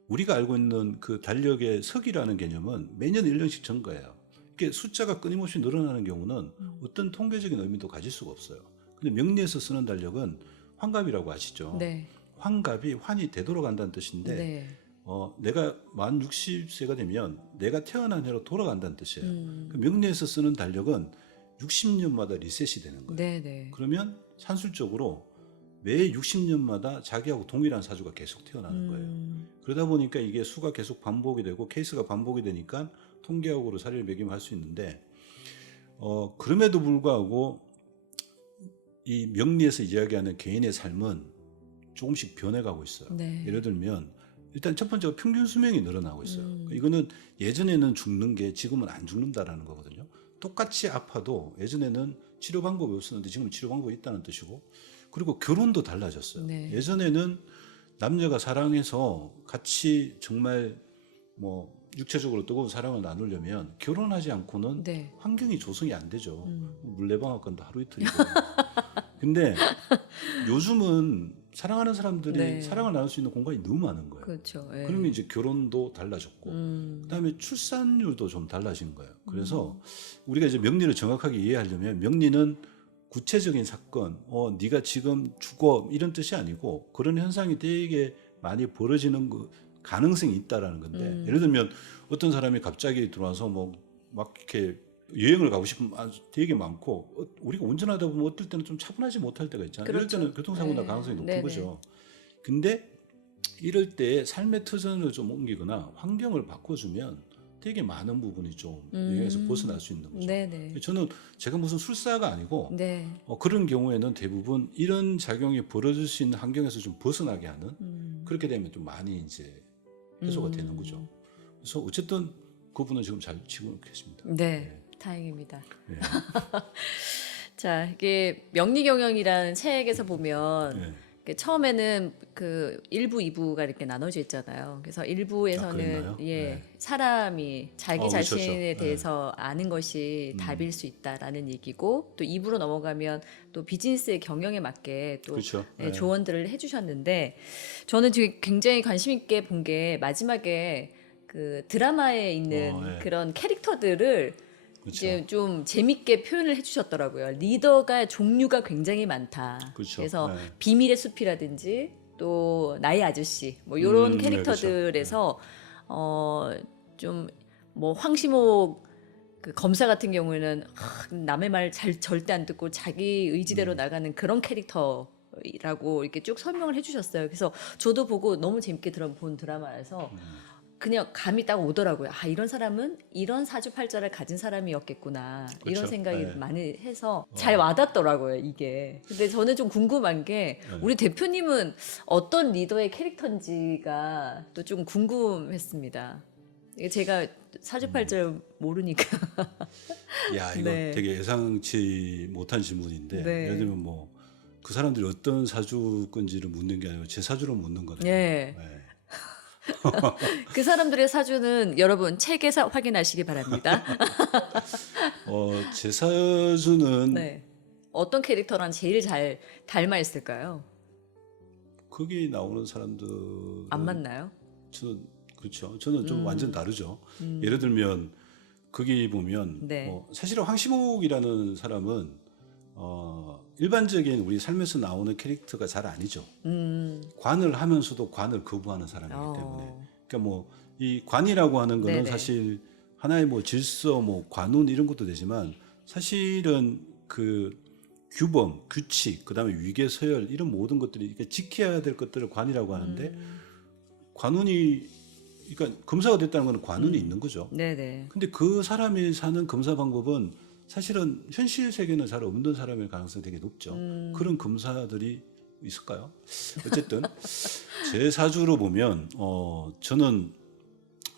우리가 알고 있는 그 달력의 석이라는 개념은 매년 1년씩 증가해요. 이게 숫자가 끊임없이 늘어나는 경우는 어떤 통계적인 의미도 가질 수가 없어요. 근데 명리에서 쓰는 달력은 환갑이라고 아시죠? 네, 환갑이 환이 되돌아간다는 뜻인데 네. 내가 만 60세가 되면 내가 태어난 해로 돌아간다는 뜻이에요. 그 명리에서 쓰는 달력은 60년마다 리셋이 되는 거예요. 네, 네. 그러면 산술적으로 매 60년마다 자기하고 동일한 사주가 계속 태어나는 거예요. 그러다 보니까 이게 수가 계속 반복이 되고 케이스가 반복이 되니까 통계학으로 자리를 매김할 수 있는데 그럼에도 불구하고 이 명리에서 이야기하는 개인의 삶은 조금씩 변해가고 있어요. 네. 예를 들면 일단 첫 번째가 평균 수명이 늘어나고 있어요. 이거는 예전에는 죽는 게 지금은 안 죽는다라는 거거든요. 똑같이 아파도 예전에는 치료 방법이 없었는데 지금 치료 방법이 있다는 뜻이고, 그리고 결혼도 달라졌어요. 네. 예전에는 남녀가 사랑해서 같이 정말 뭐 육체적으로 뜨거운 사랑을 나누려면 결혼하지 않고는 네. 환경이 조성이 안 되죠. 물레방앗간도 하루 이틀이고. 근데 요즘은 사랑하는 사람들이 네. 사랑을 나눌 수 있는 공간이 너무 많은 거예요. 그렇죠. 예. 그러면 이제 결혼도 달라졌고, 그다음에 출산율도 좀 달라진 거예요. 그래서 우리가 이제 명리를 정확하게 이해하려면 명리는 구체적인 사건, 네가 지금 죽어 이런 뜻이 아니고 그런 현상이 되게 많이 벌어지는 가능성이 있다라는 건데 예를 들면 어떤 사람이 갑자기 들어와서 뭐 막 이렇게 여행을 가고 싶은 되게 많고 우리가 운전하다 보면 어떨 때는 좀 차분하지 못할 때가 있잖아요. 이럴 그렇죠. 때는 교통사고 날 네. 가능성이 높은 네네. 거죠. 근데 이럴 때 삶의 터전을 좀 옮기거나 환경을 바꿔주면 되게 많은 부분이 좀 여행에서 벗어날 수 있는 거죠. 네네. 저는 제가 무슨 술사가 아니고 네. 그런 경우에는 대부분 이런 작용이 벌어질 수 있는 환경에서 좀 벗어나게 하는 그렇게 되면 좀 많이 이제 해소가 되는 거죠. 그래서 어쨌든 그분은 지금 잘 지고 계십니다. 네. 다행입니다. 네. 자, 이게 명리경영이라는 책에서 보면 네. 이게 처음에는 그 1부, 2부가 이렇게 나눠져 있잖아요. 그래서 1부에서는 그랬나요? 예, 네. 사람이 자기 그렇죠, 자신에 그렇죠. 대해서 아는 것이 답일 수 있다라는 얘기고 또 2부로 넘어가면 또 비즈니스의 경영에 맞게 또 그렇죠. 예, 네. 조언들을 해주셨는데 저는 지금 굉장히 관심 있게 본 게 마지막에 그 드라마에 있는 네. 그런 캐릭터들을 그렇죠. 이제 좀 재밌게 표현을 해주셨더라고요. 리더가 종류가 굉장히 많다. 그렇죠. 그래서 네. 비밀의 숲이라든지 또 나의 아저씨 뭐 이런 네, 캐릭터들에서 좀 뭐 황시목 그 검사 같은 경우에는 남의 말 절대 안 듣고 자기 의지대로 나가는 그런 캐릭터라고 이렇게 쭉 설명을 해주셨어요. 그래서 저도 보고 너무 재밌게 본 드라마여서 그냥 감이 딱 오더라고요. 아, 이런 사람은 이런 사주팔자를 가진 사람이었겠구나. 이런 그렇죠. 생각이 네. 많이 해서 잘 와닿더라고요, 이게. 근데 저는 좀 궁금한 게 우리 대표님은 어떤 리더의 캐릭터인지가 또 좀 궁금했습니다. 이게 제가 사주팔자를 모르니까. 야, 이거 네. 되게 예상치 못한 질문인데 네. 예를 들면 뭐 그 사람들이 어떤 사주 건지를 묻는 게 아니고 제 사주를 묻는 거네요. 예. 네. 그 사람들의 사주는 여러분 책에서 확인하시기 바랍니다. 제 사주는 네. 어떤 캐릭터랑 제일 잘 닮아 있을까요? 거기 나오는 사람들은 안 맞나요? 저는 그렇죠. 저는 좀 완전 다르죠. 예를 들면 거기 보면 네. 사실은 황시목이라는 사람은 일반적인 우리 삶에서 나오는 캐릭터가 잘 아니죠. 관을 하면서도 관을 거부하는 사람이기 때문에. 그러니까 뭐 이 관이라고 하는 거는 네네. 사실 하나의 뭐 질서, 뭐 관운 이런 것도 되지만 사실은 그 규범, 규칙, 그다음에 위계 서열 이런 모든 것들이 이렇게 지켜야 될 것들을 관이라고 하는데 관운이 그러니까 검사가 됐다는 건 관운이 있는 거죠. 네네. 근데 그 사람이 사는 검사 방법은 사실은 현실 세계는 잘 없는 사람일 가능성이 되게 높죠. 그런 검사들이 있을까요? 어쨌든 제 사주로 보면 저는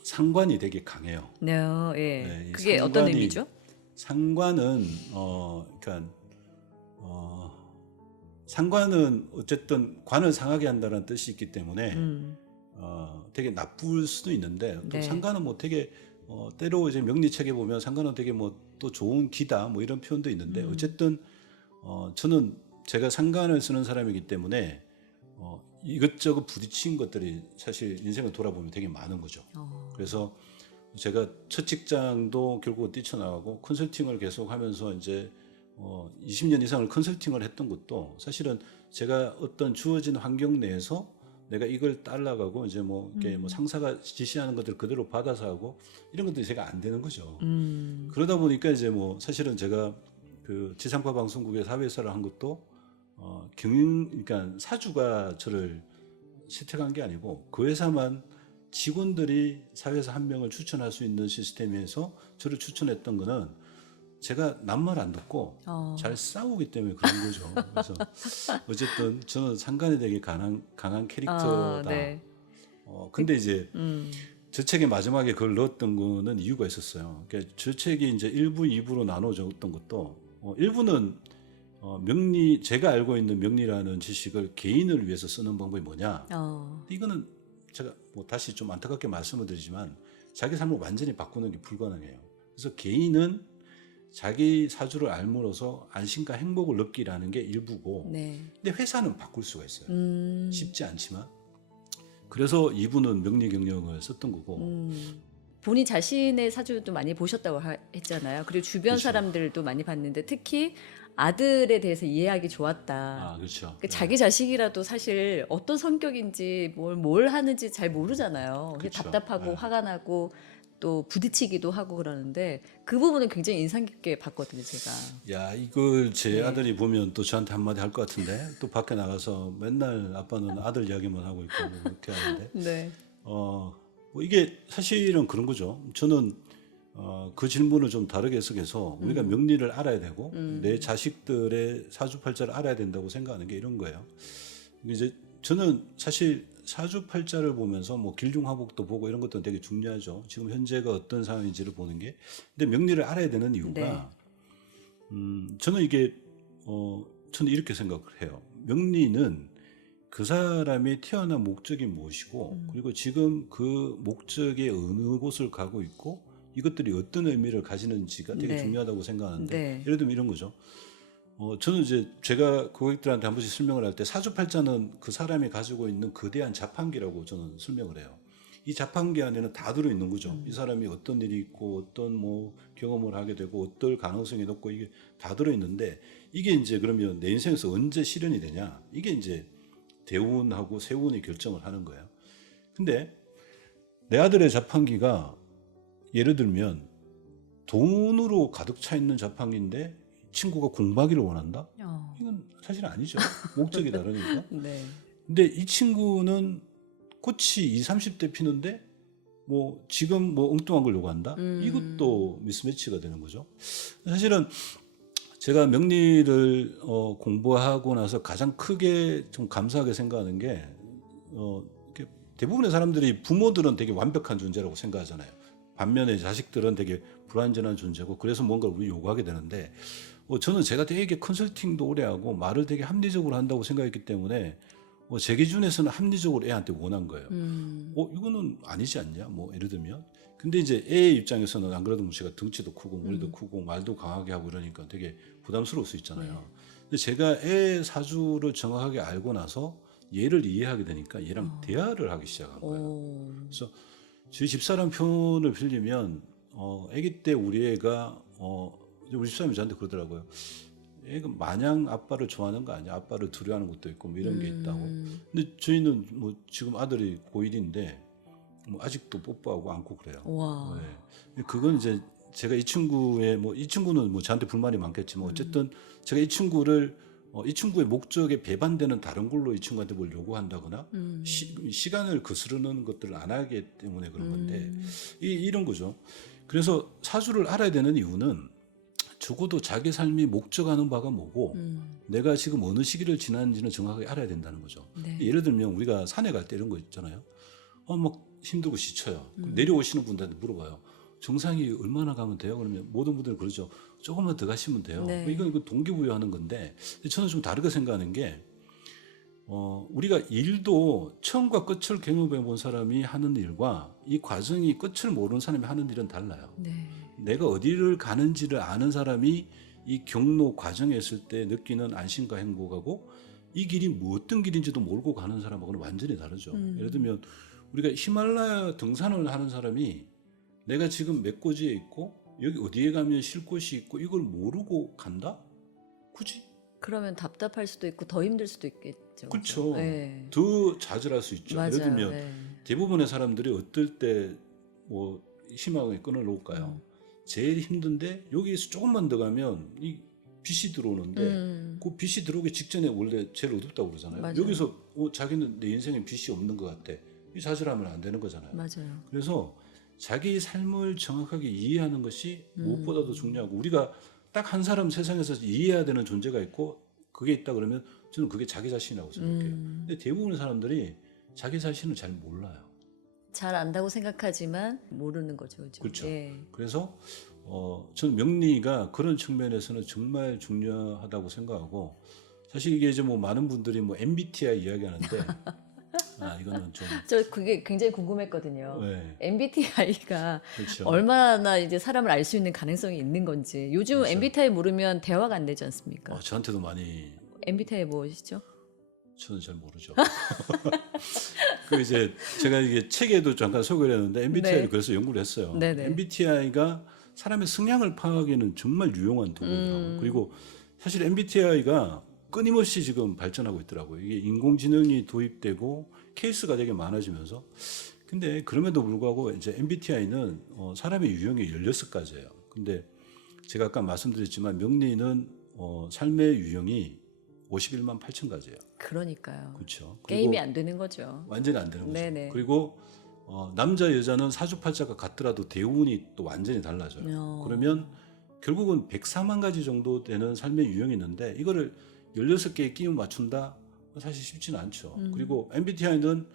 상관이 되게 강해요. 네, 예. 네, 이 그게 어떤 상관이- 의미죠? 상관은 그러니까 상관은 어쨌든 관을 상하게 한다는 뜻이 있기 때문에 되게 나쁠 수도 있는데 또 네. 상관은 뭐 되게 때로 이제 명리책에 보면 상관은 되게 뭐 또 좋은 기다 뭐 이런 표현도 있는데 어쨌든 저는 제가 상관을 쓰는 사람이기 때문에 이것저것 부딪힌 것들이 사실 인생을 돌아보면 되게 많은 거죠. 그래서 제가 첫 직장도 결국은 뛰쳐나가고 컨설팅을 계속 하면서 이제 20년 이상을 컨설팅을 했던 것도 사실은 제가 어떤 주어진 환경 내에서 내가 이걸 따라가고 이제 뭐 이렇게 뭐 상사가 지시하는 것들을 그대로 받아서 하고 이런 것들이 제가 안 되는 거죠. 그러다 보니까 이제 뭐 사실은 제가 그 지상파 방송국에 사회사를 한 것도 그러니까 사주가 저를 채택한 게 아니고 그 회사만 직원들이 사회에서 한 명을 추천할 수 있는 시스템에서 저를 추천했던 거는 제가 남말 안 듣고 잘 싸우기 때문에 그런 거죠. 그래서 어쨌든 저는 상관이 되게 강한 캐릭터다. 네. 근데 이제 저 책의 마지막에 그걸 넣었던 거는 이유가 있었어요. 그러니까 저 책이 이제 1부, 2부로 나눠졌던 것도 1부는 명리 제가 알고 있는 명리라는 지식을 개인을 위해서 쓰는 방법이 뭐냐. 이거는 제가 뭐 다시 좀 안타깝게 말씀을 드리지만 자기 삶을 완전히 바꾸는 게 불가능해요. 그래서 개인은 자기 사주를 알므로써 안심과 행복을 느끼라는 게 일부고, 네. 근데 회사는 바꿀 수가 있어요. 쉽지 않지만. 그래서 이분은 명리 경영을 썼던 거고. 본인 자신의 사주도 많이 보셨다고 했잖아요. 그리고 주변 그렇죠. 사람들도 많이 봤는데 특히 아들에 대해서 이해하기 좋았다. 아, 그렇죠. 그 자기 자식이라도 사실 어떤 성격인지 뭘 하는지 잘 모르잖아요. 그쵸. 답답하고 네. 화가 나고 또 부딪히기도 하고 그러는데 그 부분은 굉장히 인상 깊게 봤거든요, 제가. 야, 이걸 제 네. 아들이 보면 또 저한테 한마디 할 것 같은데, 또 밖에 나가서 맨날 아빠는 아들 이야기만 하고 있고 뭐 그렇게 하는데, 네. 뭐 이게 사실은 그런 거죠. 저는 그 질문을 좀 다르게 해석해서 우리가 명리를 알아야 되고 내 자식들의 사주팔자를 알아야 된다고 생각하는 게 이런 거예요. 이제 저는 사실 사주팔자를 보면서 뭐 길중화복도 보고 이런 것도 되게 중요하죠. 지금 현재가 어떤 상황인지를 보는 게. 근데 명리를 알아야 되는 이유가 저는 이게 저는 이렇게 생각을 해요. 명리는 그 사람이 태어난 목적이 무엇이고 그리고 지금 그 목적의 어느 곳을 가고 있고 이것들이 어떤 의미를 가지는지가 되게 네. 중요하다고 생각하는데 네. 예를 들면 이런 거죠. 저는 이제 제가 고객들한테 한 번씩 설명을 할 때 사주팔자는 그 사람이 가지고 있는 거대한 자판기라고 저는 설명을 해요. 이 자판기 안에는 다 들어있는 거죠. 이 사람이 어떤 일이 있고 어떤 뭐 경험을 하게 되고 어떨 가능성이 높고 이게 다 들어있는데 이게 이제 그러면 내 인생에서 언제 실현이 되냐 이게 이제 대운하고 세운이 결정을 하는 거예요. 근데 내 아들의 자판기가 예를 들면 돈으로 가득 차 있는 자판기인데 친구가 공부하기를 원한다? 이건 사실 아니죠. 목적이 다르니까. 네. 근데 이 친구는 꽃이 20, 30대 피는데 뭐 지금 뭐 엉뚱한 걸 요구한다? 이것도 미스매치가 되는 거죠. 사실은 제가 명리를 공부하고 나서 가장 크게 좀 감사하게 생각하는 게 이렇게 대부분의 사람들이 부모들은 되게 완벽한 존재라고 생각하잖아요. 반면에 자식들은 되게 불완전한 존재고 그래서 뭔가를 우리 요구하게 되는데 저는 제가 되게 컨설팅도 오래 하고 말을 되게 합리적으로 한다고 생각했기 때문에 제 기준에서는 합리적으로 애한테 원한 거예요. 이거는 아니지 않냐? 뭐 예를 들면. 근데 이제 애의 입장에서는 안 그래도 제가 덩치도 크고 머리도 크고 말도 강하게 하고 이러니까 되게 부담스러울 수 있잖아요. 근데 제가 애 사주를 정확하게 알고 나서 얘를 이해하게 되니까 얘랑 대화를 하기 시작한 거예요. 그래서 저희 집사람 표현을 빌리면 아기 때 우리 애가 우리 집사람이 저한테 그러더라고요. 애가 마냥 아빠를 좋아하는 거 아니야? 아빠를 두려워하는 것도 있고 뭐 이런 게 있다고. 근데 저희는 뭐 지금 아들이 고1인데 뭐 아직도 뽀뽀하고 안고 그래요. 와. 네. 그건 이제 제가 이 친구의 이 친구는 뭐 저한테 불만이 많겠지만 어쨌든 제가 이 친구를 이 친구의 목적에 배반되는 다른 걸로 이 친구한테 뭘 요구한다거나 시간을 거스르는 것들을 안 하기 때문에 그런 건데 이런 거죠. 그래서 사주를 알아야 되는 이유는 적어도 자기 삶이 목적하는 바가 뭐고 내가 지금 어느 시기를 지났는지는 정확하게 알아야 된다는 거죠. 네. 예를 들면 우리가 산에 갈 때 이런 거 있잖아요. 막 힘들고 지쳐요. 내려오시는 분들한테 물어봐요. 정상이 얼마나 가면 돼요? 그러면 모든 분들은 그러죠. 조금만 더 가시면 돼요. 네. 이건 동기부여하는 건데 저는 좀 다르게 생각하는 게 우리가 일도 처음과 끝을 경험해 본 사람이 하는 일과 이 과정이 끝을 모르는 사람이 하는 일은 달라요. 네. 내가 어디를 가는지를 아는 사람이 이 경로 과정에 있을 때 느끼는 안심과 행복하고 이 길이 뭐 어떤 길인지도 모르고 가는 사람하고는 완전히 다르죠. 예를 들면 우리가 히말라야 등산을 하는 사람이 내가 지금 몇 고지에 있고 여기 어디에 가면 쉴 곳이 있고 이걸 모르고 간다? 굳이? 그러면 답답할 수도 있고 더 힘들 수도 있겠죠. 그렇죠. 네. 더 좌절할 수 있죠. 맞아요. 예를 들면 네. 대부분의 사람들이 어떨 때 뭐 희망을 끊어놓을까요? 제일 힘든데 여기에서 조금만 더 가면 이 빛이 들어오는데 그 빛이 들어오기 직전에 원래 제일 어둡다고 그러잖아요. 맞아요. 여기서 자기는 내 인생에 빛이 없는 것 같아. 이 좌절하면 안 되는 거잖아요. 맞아요. 그래서 자기 삶을 정확하게 이해하는 것이 무엇보다도 중요하고 우리가 딱 한 사람 세상에서 이해해야 되는 존재가 있고 그게 있다 그러면 저는 그게 자기 자신이라고 생각해요. 근데 대부분의 사람들이 자기 자신을 잘 몰라요. 잘 안다고 생각하지만 모르는 거죠. 그렇죠. 예. 그래서 저는 명리가 그런 측면에서는 정말 중요하다고 생각하고 사실 이게 이제 뭐 많은 분들이 뭐 MBTI 이야기하는데 이거는 좀 저 그게 굉장히 궁금했거든요. 네, MBTI가 그렇죠. 얼마나 이제 사람을 알 수 있는 가능성이 있는 건지. 요즘 그렇죠. MBTI 모르면 대화가 안 되지 않습니까? 저한테도 많이 MBTI 무엇이죠? 저는 잘 모르죠. 그 이제 제가 이게 책에도 잠깐 소개를 했는데 MBTI를 네. 그래서 연구를 했어요. 네네. MBTI가 사람의 성향을 파악하기에는 정말 유용한 도구더라고요. 그리고 사실 MBTI가 끊임없이 지금 발전하고 있더라고요. 이게 인공지능이 도입되고 케이스가 되게 많아지면서 근데 그럼에도 불구하고 이제 MBTI는 사람의 유형이 16가지예요. 근데 제가 아까 말씀드렸지만 명리는 삶의 유형이 51만 8천 가지예요. 그러니까요. 그렇죠. 게임이 안 되는 거죠. 완전히 안 되는 거죠. 네네. 그리고 남자 여자는 사주팔자가 같더라도 대운이 또 완전히 달라져요. 그러면 결국은 104만 가지 정도 되는 삶의 유형이 있는데 이거를 16개의 끼워 맞춘다? 사실 쉽지는 않죠. 그리고 MBTI는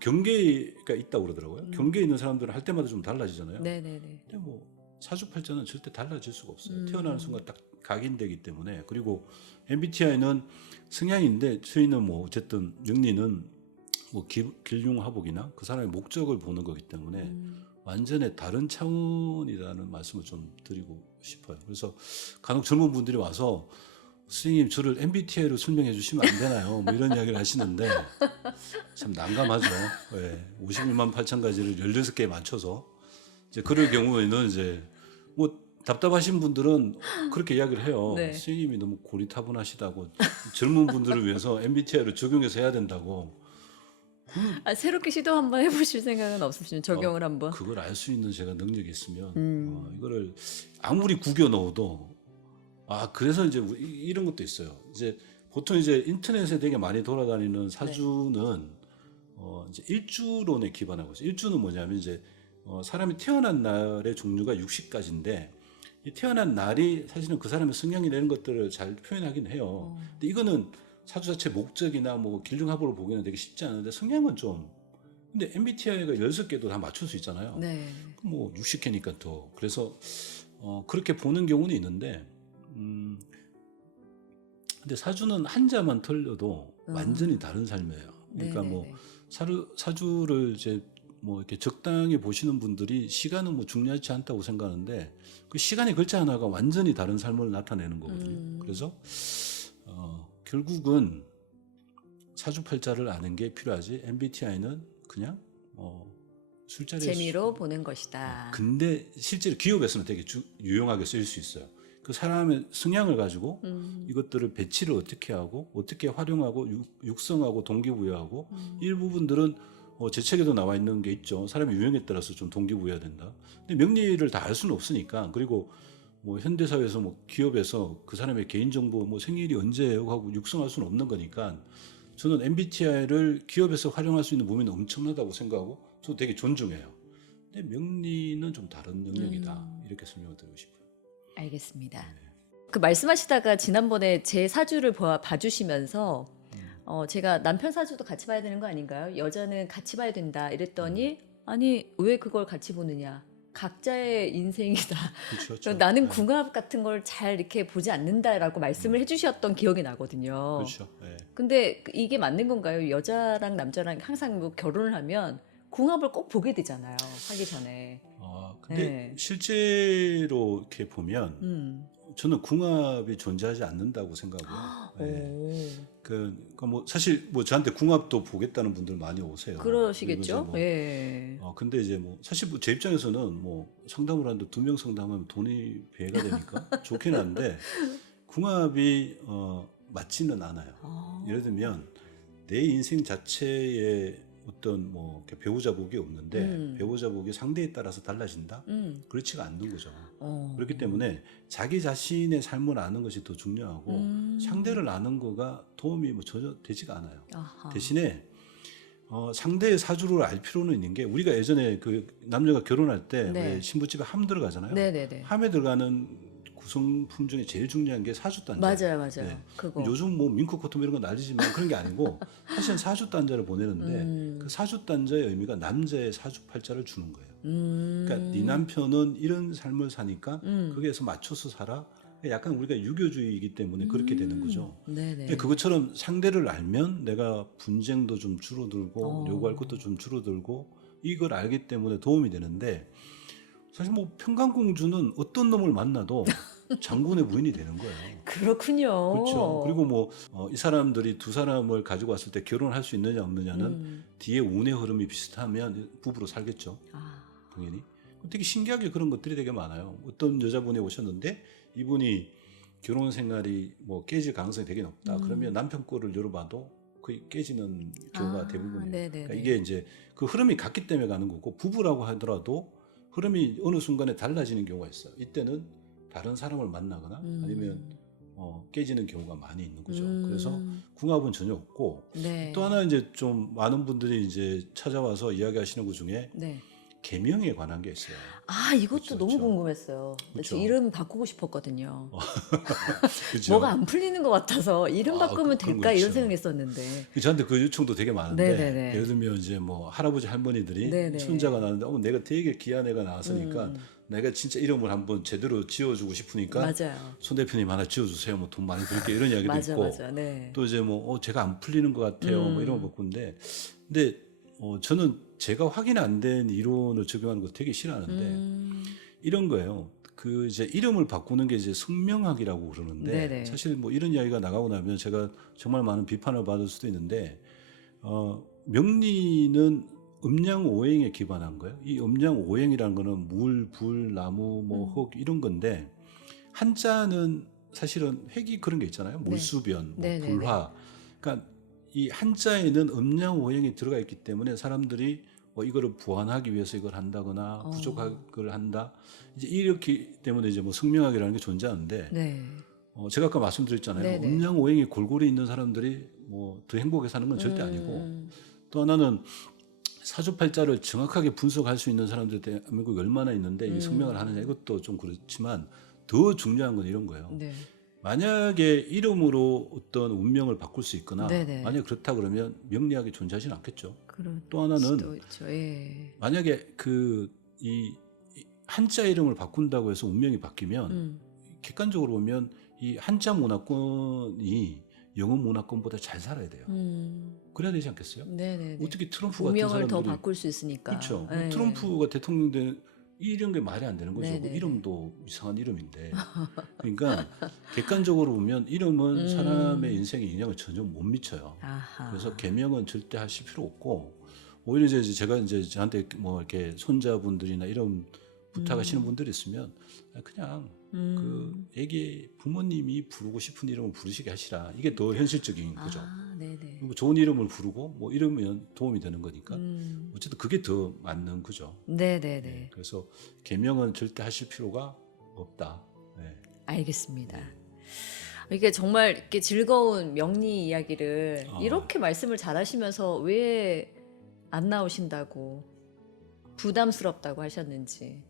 경계가 있다고 그러더라고요. 경계에 있는 사람들은 할 때마다 좀 달라지잖아요. 네네네. 근데 뭐 사주팔자는 절대 달라질 수가 없어요. 태어나는 순간 딱 각인되기 때문에. 그리고 MBTI는 성향인데 저희는 뭐 어쨌든 명리는 뭐 길흉화복이나 그 사람의 목적을 보는 거기 때문에 완전히 다른 차원이라는 말씀을 좀 드리고 싶어요. 그래서 간혹 젊은 분들이 와서 선생님 저를 MBTI로 설명해 주시면 안 되나요? 뭐 이런 이야기를 하시는데 참 난감하죠. 네, 51만 8천 가지를 16개에 맞춰서 이제 그럴 경우에는 이제 뭐 답답하신 분들은 그렇게 이야기를 해요. 네. 선생님이 너무 고리타분하시다고 젊은 분들을 위해서 MBTI를 적용해서 해야 된다고. 새롭게 시도 한번 해보실 생각은 없으시면 적용을 한번. 그걸 알 수 있는 제가 능력이 있으면 이거를 아무리 구겨 넣어도 그래서 이제 이런 것도 있어요. 이제 보통 이제 인터넷에 되게 많이 돌아다니는 사주는 이제 일주론에 기반하고 있어요. 일주는 뭐냐면 이제 사람이 태어난 날의 종류가 60가지인데 이 태어난 날이 사실은 그 사람의 성향이라는 것들을 잘 표현하긴 해요. 근데 이거는 사주 자체 목적이나 뭐 길흉합으로 보기에는 되게 쉽지 않은데 성향은 좀 근데 MBTI가 16개도 다 맞출 수 있잖아요. 네. 뭐 60개니까 더 그래서 그렇게 보는 경우는 있는데 근데 사주는 한자만 틀려도 완전히 다른 삶이에요. 그러니까 뭐 사주를 이제 뭐 이렇게 적당히 보시는 분들이 시간은 뭐 중요하지 않다고 생각하는데 그 시간의 글자 하나가 완전히 다른 삶을 나타내는 거거든요. 그래서 결국은 사주팔자를 아는 게 필요하지 MBTI는 그냥 술자리에 재미로 보는 것이다. 근데 실제로 기업에서는 되게 유용하게 쓰일 수 있어요. 그 사람의 성향을 가지고 이것들을 배치를 어떻게 하고 어떻게 활용하고 육성하고 동기부여하고 일부분들은 제 책에도 나와 있는 게 있죠. 사람의 유형에 따라서 좀 동기부여해야 된다. 근데 명리를 다 알 수는 없으니까 그리고 뭐 현대사회에서 뭐 기업에서 그 사람의 개인정보 뭐 생일이 언제예요 하고 육성할 수는 없는 거니까 저는 MBTI를 기업에서 활용할 수 있는 범위는 엄청나다고 생각하고 저 되게 존중해요. 근데 명리는 좀 다른 영역이다. 이렇게 설명을 드리고 싶어요. 알겠습니다. 그 말씀하시다가 지난번에 제 사주를 봐주시면서 제가 남편 사주도 같이 봐야 되는 거 아닌가요? 여자는 같이 봐야 된다 이랬더니 아니 왜 그걸 같이 보느냐. 각자의 인생이다. 그렇죠. 나는 궁합 같은 걸 잘 이렇게 보지 않는다라고 말씀을 해주셨던 기억이 나거든요. 그렇죠. 네. 근데 이게 맞는 건가요? 여자랑 남자랑 항상 뭐 결혼을 하면 궁합을 꼭 보게 되잖아요. 하기 전에. 근데 네. 실제로 이렇게 보면 저는 궁합이 존재하지 않는다고 생각하고요. 네. 뭐 사실 뭐 저한테 궁합도 보겠다는 분들 많이 오세요. 그러시겠죠? 뭐 예. 근데 이제 뭐 사실 뭐 제 입장에서는 뭐 상담을 하는데 2명 상담하면 돈이 배가 되니까 좋긴 한데 궁합이 맞지는 않아요. 예를 들면 내 인생 자체에 어떤 뭐 이렇게 배우자복이 없는데 배우자복이 상대에 따라서 달라진다? 그렇지가 않는 거죠. 그렇기 때문에 자기 자신의 삶을 아는 것이 더 중요하고 상대를 아는 거가 도움이 뭐 전혀 되지가 않아요. 대신에 상대의 사주를 알 필요는 있는 게 우리가 예전에 그 남녀가 결혼할 때 왜 신부집에 함 들어가잖아요. 네네네. 함에 들어가는 구성품 중에 제일 중요한 게 사주단자. 맞아요. 그거. 요즘 뭐 밍크 코트 이런 거 난리지만 그런 게 아니고 사실은 사주단자를 보내는데 그 사주단자의 의미가 남자의 사주팔자를 주는 거예요. 그러니까 네 남편은 이런 삶을 사니까 거기에서 맞춰서 살아. 약간 우리가 유교주의이기 때문에 그렇게 되는 거죠. 네네. 근데 그것처럼 상대를 알면 내가 분쟁도 좀 줄어들고 요구할 것도 좀 줄어들고 이걸 알기 때문에 도움이 되는데 사실 뭐 평강공주는 어떤 놈을 만나도 장군의 부인이 되는 거예요. 그렇군요. 그렇죠. 그리고 뭐 이 사람들이 두 사람을 가지고 왔을 때 결혼할 수 있느냐 없느냐는 뒤에 운의 흐름이 비슷하면 부부로 살겠죠. 아, 당연히. 되게 신기하게 그런 것들이 되게 많아요. 어떤 여자분이 오셨는데 이분이 결혼 생활이 뭐 깨질 가능성이 되게 높다. 그러면 남편 거를 열어봐도 거의 깨지는 경우가 대부분이에요. 네네네. 그러니까 이게 이제 그 흐름이 같기 때문에 가는 거고 부부라고 하더라도 흐름이 어느 순간에 달라지는 경우가 있어요. 이때는 다른 사람을 만나거나 아니면 깨지는 경우가 많이 있는 거죠. 그래서 궁합은 전혀 없고 네. 또 하나 이제 좀 많은 분들이 이제 찾아와서 이야기하시는 것 중에 네. 계명에 관한 게 있어요. 아, 이것도 그렇죠, 너무 그렇죠. 궁금했어요. 그렇죠. 저 이름 바꾸고 싶었거든요. 그죠? 뭐가 안 풀리는 것 같아서 이름 바꾸면 그런 될까 거 이런 있죠. 생각했었는데. 저한테 그 요청도 되게 많은데 네네네. 예를 들면 이제 뭐 할아버지 할머니들이 네네. 손자가 나는데 내가 되게 귀한 애가 나왔으니까 내가 진짜 이름을 한번 제대로 지어주고 싶으니까 맞아요. 손 대표님 하나 지어주세요. 뭐 돈 많이 들게 이런 이야기도 맞아, 있고 맞아. 네. 또 이제 뭐 제가 안 풀리는 것 같아요. 뭐 이런 거 바꾸는데 근데 저는 제가 확인 안 된 이론을 적용하는 거 되게 싫어하는데 이런 거예요. 그 이제 이름을 바꾸는 게 이제 성명학이라고 그러는데 네네. 사실 뭐 이런 이야기가 나가고 나면 제가 정말 많은 비판을 받을 수도 있는데 명리는 음양오행에 기반한 거예요. 이 음양오행이라는 거는 물, 불, 나무, 뭐 흙 이런 건데 한자는 사실은 획이 그런 게 있잖아요. 물수변, 뭐 네네네. 불화. 그러니까 이 한자에는 음양오행이 들어가 있기 때문에 사람들이 이거를 보완하기 위해서 이걸 한다거나 부족하걸 한다. 이제 이렇기 때문에 이제 뭐 성명학이라는 게 존재하는데 네. 제가 아까 말씀드렸잖아요. 네네. 음양오행이 골고루 있는 사람들이 뭐 더 행복하게 사는 건 절대 아니고 또 하나는 사주팔자를 정확하게 분석할 수 있는 사람들이 대한민국에 얼마나 있는데 이 성명을 하느냐 이것도 좀 그렇지만 더 중요한 건 이런 거예요. 네. 만약에 이름으로 어떤 운명을 바꿀 수 있거나 네네. 만약 그렇다 그러면 명리학이 존재하지는 않겠죠. 그런 또 하나는 수도 있죠. 예. 만약에 이 한자 이름을 바꾼다고 해서 운명이 바뀌면 객관적으로 보면 이 한자 문화권이 영어 문화권보다 잘 살아야 돼요. 그래야 되지 않겠어요? 네네네. 어떻게 트럼프 같은 운명을 사람들이 더 바꿀 수 있으니까. 그렇죠. 네. 트럼프가 대통령 된 이런 게 말이 안 되는 거죠. 그 네네네. 이름도 이상한 이름인데. 그러니까 객관적으로 보면 이름은 사람의 인생에 영향을 전혀 못 미쳐요. 아하. 그래서 개명은 절대 하실 필요 없고 오히려 이제 제가 이제 저한테 뭐 이렇게 손자분들이나 이런 부탁하시는 분들이 있으면 그냥 그 애기 부모님이 부르고 싶은 이름을 부르시게 하시라. 이게 더 현실적인 거죠. 아, 네네. 뭐 좋은 이름을 부르고 뭐 이러면 도움이 되는 거니까 어쨌든 그게 더 맞는 거죠. 네네네. 네, 그래서 개명은 절대 하실 필요가 없다. 네. 알겠습니다. 이게 정말 이렇게 즐거운 명리 이야기를 이렇게 말씀을 잘하시면서 왜 안 나오신다고 부담스럽다고 하셨는지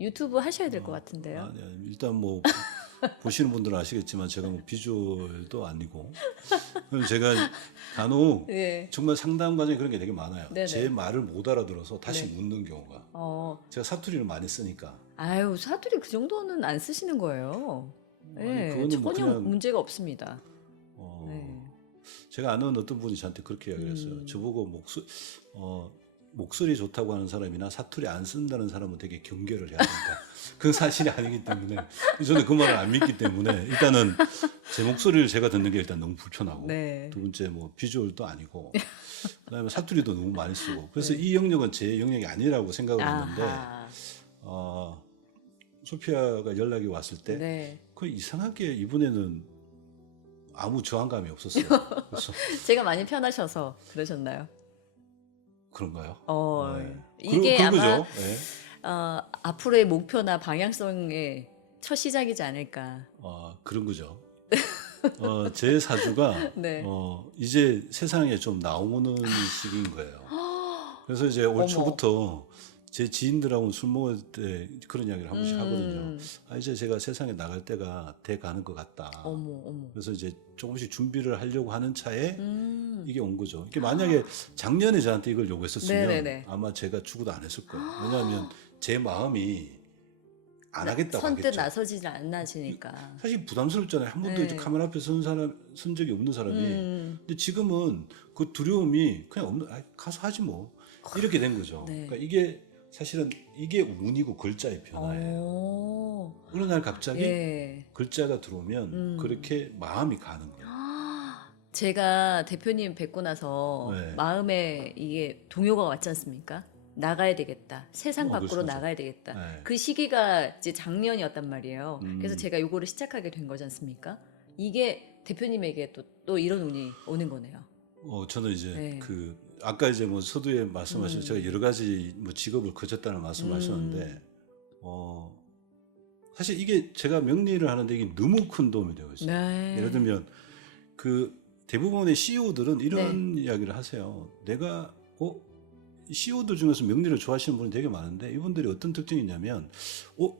유튜브 하셔야 될 것 같은데요. 아니, 일단 뭐 보시는 분들은 아시겠지만 제가 뭐 비주얼도 아니고 그래서 제가 간혹 네. 정말 상담 과정에 그런 게 되게 많아요. 네네. 제 말을 못 알아들어서 다시 네. 묻는 경우가. 어, 제가 사투리를 많이 쓰니까. 아유 사투리 그 정도는 안 쓰시는 거예요. 아니, 네, 그거는 뭐 전혀 그냥 문제가 없습니다. 어, 네. 제가 아는 어떤 분이 저한테 그렇게 이야기를 했어요. 저보고 목소리 좋다고 하는 사람이나 사투리 안 쓴다는 사람은 되게 경계를 해야 된다. 그건 사실이 아니기 때문에 저는 그 말을 안 믿기 때문에 일단은 제 목소리를 제가 듣는 게 일단 너무 불편하고 네. 두 번째 뭐 비주얼도 아니고 그다음에 사투리도 너무 많이 쓰고 그래서 이 영역은 제 영역이 아니라고 생각을 했는데 아하. 소피아가 연락이 왔을 때 네. 그 이상하게 이번에는 아무 저항감이 없었어요. 그래서 제가 많이 편하셔서 그러셨나요? 그런가요? 네. 이게 그런 아마 거죠. 네. 앞으로의 목표나 방향성의 첫 시작이지 않을까. 그런 거죠. 제 사주가 네. 이제 세상에 좀 나오는 시기인 거예요. 그래서 이제 올 어머. 초부터 제 지인들하고 술 먹을 때 그런 이야기를 한 번씩 하거든요. 이제 제가 세상에 나갈 때가 돼 가는 것 같다. 어머. 그래서 이제 조금씩 준비를 하려고 하는 차에 이게 온 거죠. 이게 만약에 작년에 저한테 이걸 요구했었으면 네네네. 아마 제가 추구도 안 했을 거예요. 왜냐하면 제 마음이 안 하겠다고 선뜻 하겠죠. 나서지는 않으시니까. 사실 부담스럽잖아요. 한 번도 네. 이제 카메라 앞에 선 적이 없는 사람이. 근데 지금은 그 두려움이 그냥 없는, 가서 하지 뭐. 이렇게 된 거죠. 네. 그러니까 이게 사실은 이게 운이고 글자의 변화예요. 오. 어느 날 갑자기 예. 글자가 들어오면 그렇게 마음이 가는 거예요. 제가 대표님 뵙고 나서 네. 마음에 이게 동요가 왔지 않습니까? 나가야 되겠다. 세상 밖으로 그렇죠. 나가야 되겠다. 네. 그 시기가 이제 작년이었단 말이에요. 그래서 제가 요거를 시작하게 된 거지 않습니까? 이게 대표님에게 또 이런 운이 오는 거네요. 저는 이제 네. 그 아까 이제 뭐 서두에 말씀하신 제가 여러 가지 뭐 직업을 거쳤다는 말씀하셨는데 사실 이게 제가 명리를 하는데 이게 너무 큰 도움이 되고 있어요. 네. 예를 들면 그 대부분의 CEO들은 이런 이야기를 하세요. 내가 CEO들 중에서 명리를 좋아하시는 분이 되게 많은데 이분들이 어떤 특징이 있냐면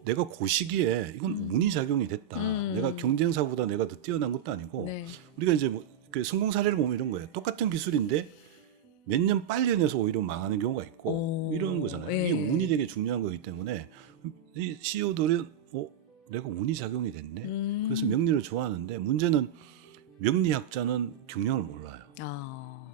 내가 그 시기에 이건 운이 작용이 됐다. 내가 경쟁사보다 내가 더 뛰어난 것도 아니고 네. 우리가 이제 뭐 그 성공 사례를 보면 이런 거예요. 똑같은 기술인데 몇 년 빨리 내서 오히려 망하는 경우가 있고 이런 거잖아요. 예. 이게 운이 되게 중요한 거기 때문에 이 CEO들은 내가 운이 작용이 됐네. 그래서 명리를 좋아하는데 문제는 명리학자는 경영을 몰라요.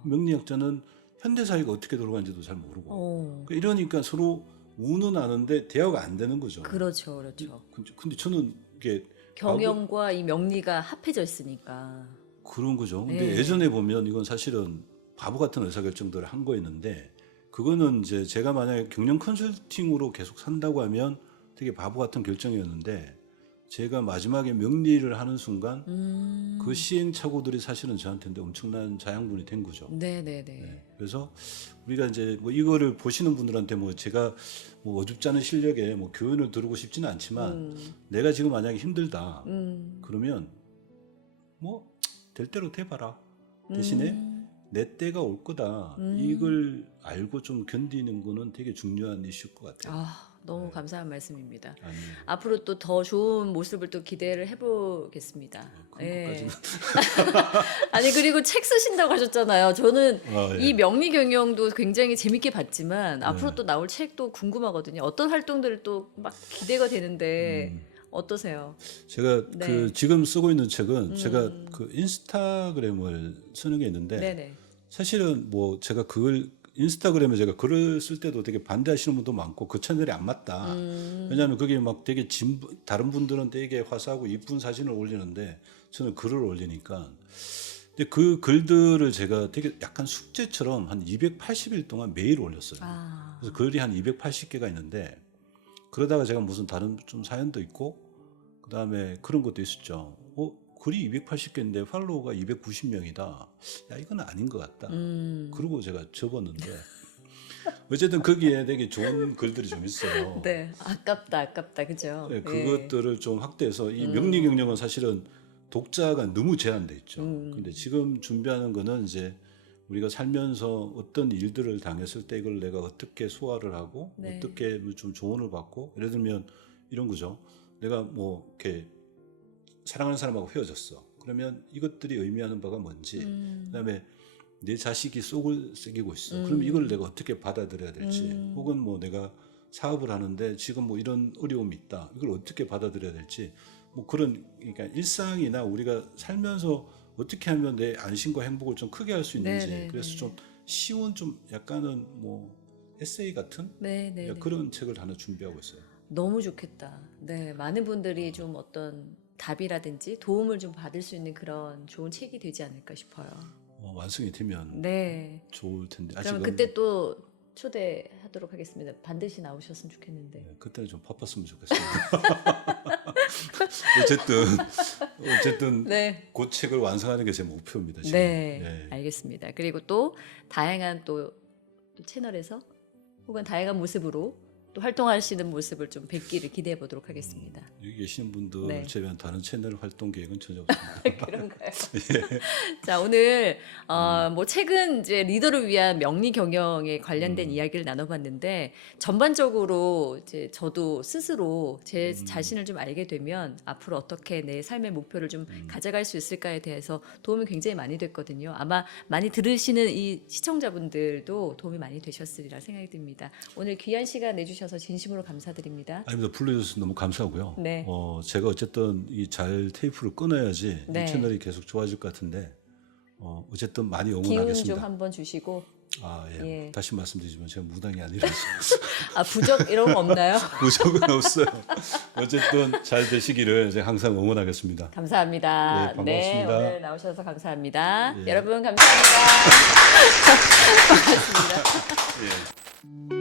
명리학자는 현대 사회가 어떻게 돌아가는지도 잘 모르고 그러니까 이러니까 서로 운은 아는데 대화가 안 되는 거죠. 그렇죠, 그렇죠. 근데 저는 이게 경영과 이 명리가 합해져 있으니까. 그런 거죠. 근데 네. 예전에 보면 이건 사실은 바보 같은 의사결정들을 한 거였는데 그거는 이제 제가 만약에 경영 컨설팅으로 계속 산다고 하면 되게 바보 같은 결정이었는데 제가 마지막에 명리를 하는 순간 그 시행착오들이 사실은 저한테 엄청난 자양분이 된 거죠. 네네네. 네. 그래서 우리가 이제 뭐 이거를 보시는 분들한테 뭐 제가 뭐 어줍지 않은 실력에 뭐 교훈을 들고 싶지는 않지만 내가 지금 만약에 힘들다 그러면 뭐 될 대로 돼봐라. 대신에 내 때가 올 거다. 이걸 알고 좀 견디는 거는 되게 중요한 이슈일 것 같아요. 너무 감사한 말씀입니다. 아니요. 앞으로 또 더 좋은 모습을 또 기대를 해보겠습니다. 그것까지는. 아니 그리고 책 쓰신다고 하셨잖아요. 저는 예. 이 명리 경영도 굉장히 재밌게 봤지만 앞으로 또 나올 책도 궁금하거든요. 어떤 활동들을 또 막 기대가 되는데 어떠세요? 제가 네. 그 지금 쓰고 있는 책은 제가 그 인스타그램을 쓰는 게 있는데 네네. 사실은 뭐 제가 그걸 인스타그램에 제가 글을 쓸 때도 되게 반대하시는 분도 많고 그 채널이 안 맞다. 왜냐하면 그게 막 되게 다른 분들은 되게 화사하고 이쁜 사진을 올리는데 저는 글을 올리니까. 근데 그 글들을 제가 되게 약간 숙제처럼 한 280일 동안 매일 올렸어요. 그래서 글이 한 280개가 있는데 그러다가 제가 무슨 다른 좀 사연도 있고 그다음에 그런 것도 있었죠. 글이 280개인데 팔로워가 290명이다. 야 이건 아닌 것 같다. 그러고 제가 접었는데 어쨌든 거기에 되게 좋은 글들이 좀 있어요. 네, 아깝다, 그죠? 네, 그것들을 좀 확대해서 이 명리 경영은 사실은 독자가 너무 제한돼 있죠. 근데 지금 준비하는 거는 이제 우리가 살면서 어떤 일들을 당했을 때 이걸 내가 어떻게 소화를 하고 네. 어떻게 좀 조언을 받고 예를 들면 이런 거죠. 내가 뭐 이렇게 사랑하는 사람하고 헤어졌어. 그러면 이것들이 의미하는 바가 뭔지 그다음에 내 자식이 속을 새기고 있어. 그럼 이걸 내가 어떻게 받아들여야 될지 혹은 뭐 내가 사업을 하는데 지금 뭐 이런 어려움이 있다. 이걸 어떻게 받아들여야 될지 뭐 그런 그러니까 일상이나 우리가 살면서 어떻게 하면 내 안심과 행복을 좀 크게 할 수 있는지 네네네. 그래서 좀 쉬운 좀 약간은 뭐 에세이 같은 네네. 그런 책을 하나 준비하고 있어요. 너무 좋겠다. 네, 많은 분들이 좀 어떤 답이라든지 도움을 좀 받을 수 있는 그런 좋은 책이 되지 않을까 싶어요. 완성이 되면 네. 좋을 텐데 그럼 아직은 그때 또 초대하도록 하겠습니다. 반드시 나오셨으면 좋겠는데. 네, 그때는 좀 바빴으면 좋겠습니다. 어쨌든 네. 그 책을 완성하는 게 제 목표입니다. 지금. 네, 알겠습니다. 그리고 또 다양한 또 채널에서 혹은 다양한 모습으로 또 활동하시는 모습을 좀 뵙기를 기대해 보도록 하겠습니다. 여기 계시는 분들 네. 제외한 다른 채널 활동 계획은 전혀 없습니다. 그런가요? 자, 오늘 뭐 최근 이제 리더를 위한 명리 경영에 관련된 이야기를 나눠봤는데 전반적으로 이제 저도 스스로 제 자신을 좀 알게 되면 앞으로 어떻게 내 삶의 목표를 좀 가져갈 수 있을까에 대해서 도움이 굉장히 많이 됐거든요. 아마 많이 들으시는 이 시청자분들도 도움이 많이 되셨으리라 생각이 듭니다. 오늘 귀한 시간 내주셔서 주셔서 진심으로 감사드립니다. 아닙니다. 불러주셔서 너무 감사하고요. 네. 제가 어쨌든 이 잘 테이프를 끊어야지 네. 이 채널이 계속 좋아질 것 같은데 어쨌든 많이 기운 응원하겠습니다. 좀 한번 주시고. 예. 예. 다시 말씀드리지만 제가 무당이 아니라서 부적 이런 거 없나요? 부족은 없어요. 어쨌든 잘 되시기를 제가 항상 응원하겠습니다. 감사합니다. 예, 반갑습니다. 오늘 나오셔서 감사합니다. 예. 여러분 감사합니다. 고맙습니다. 예.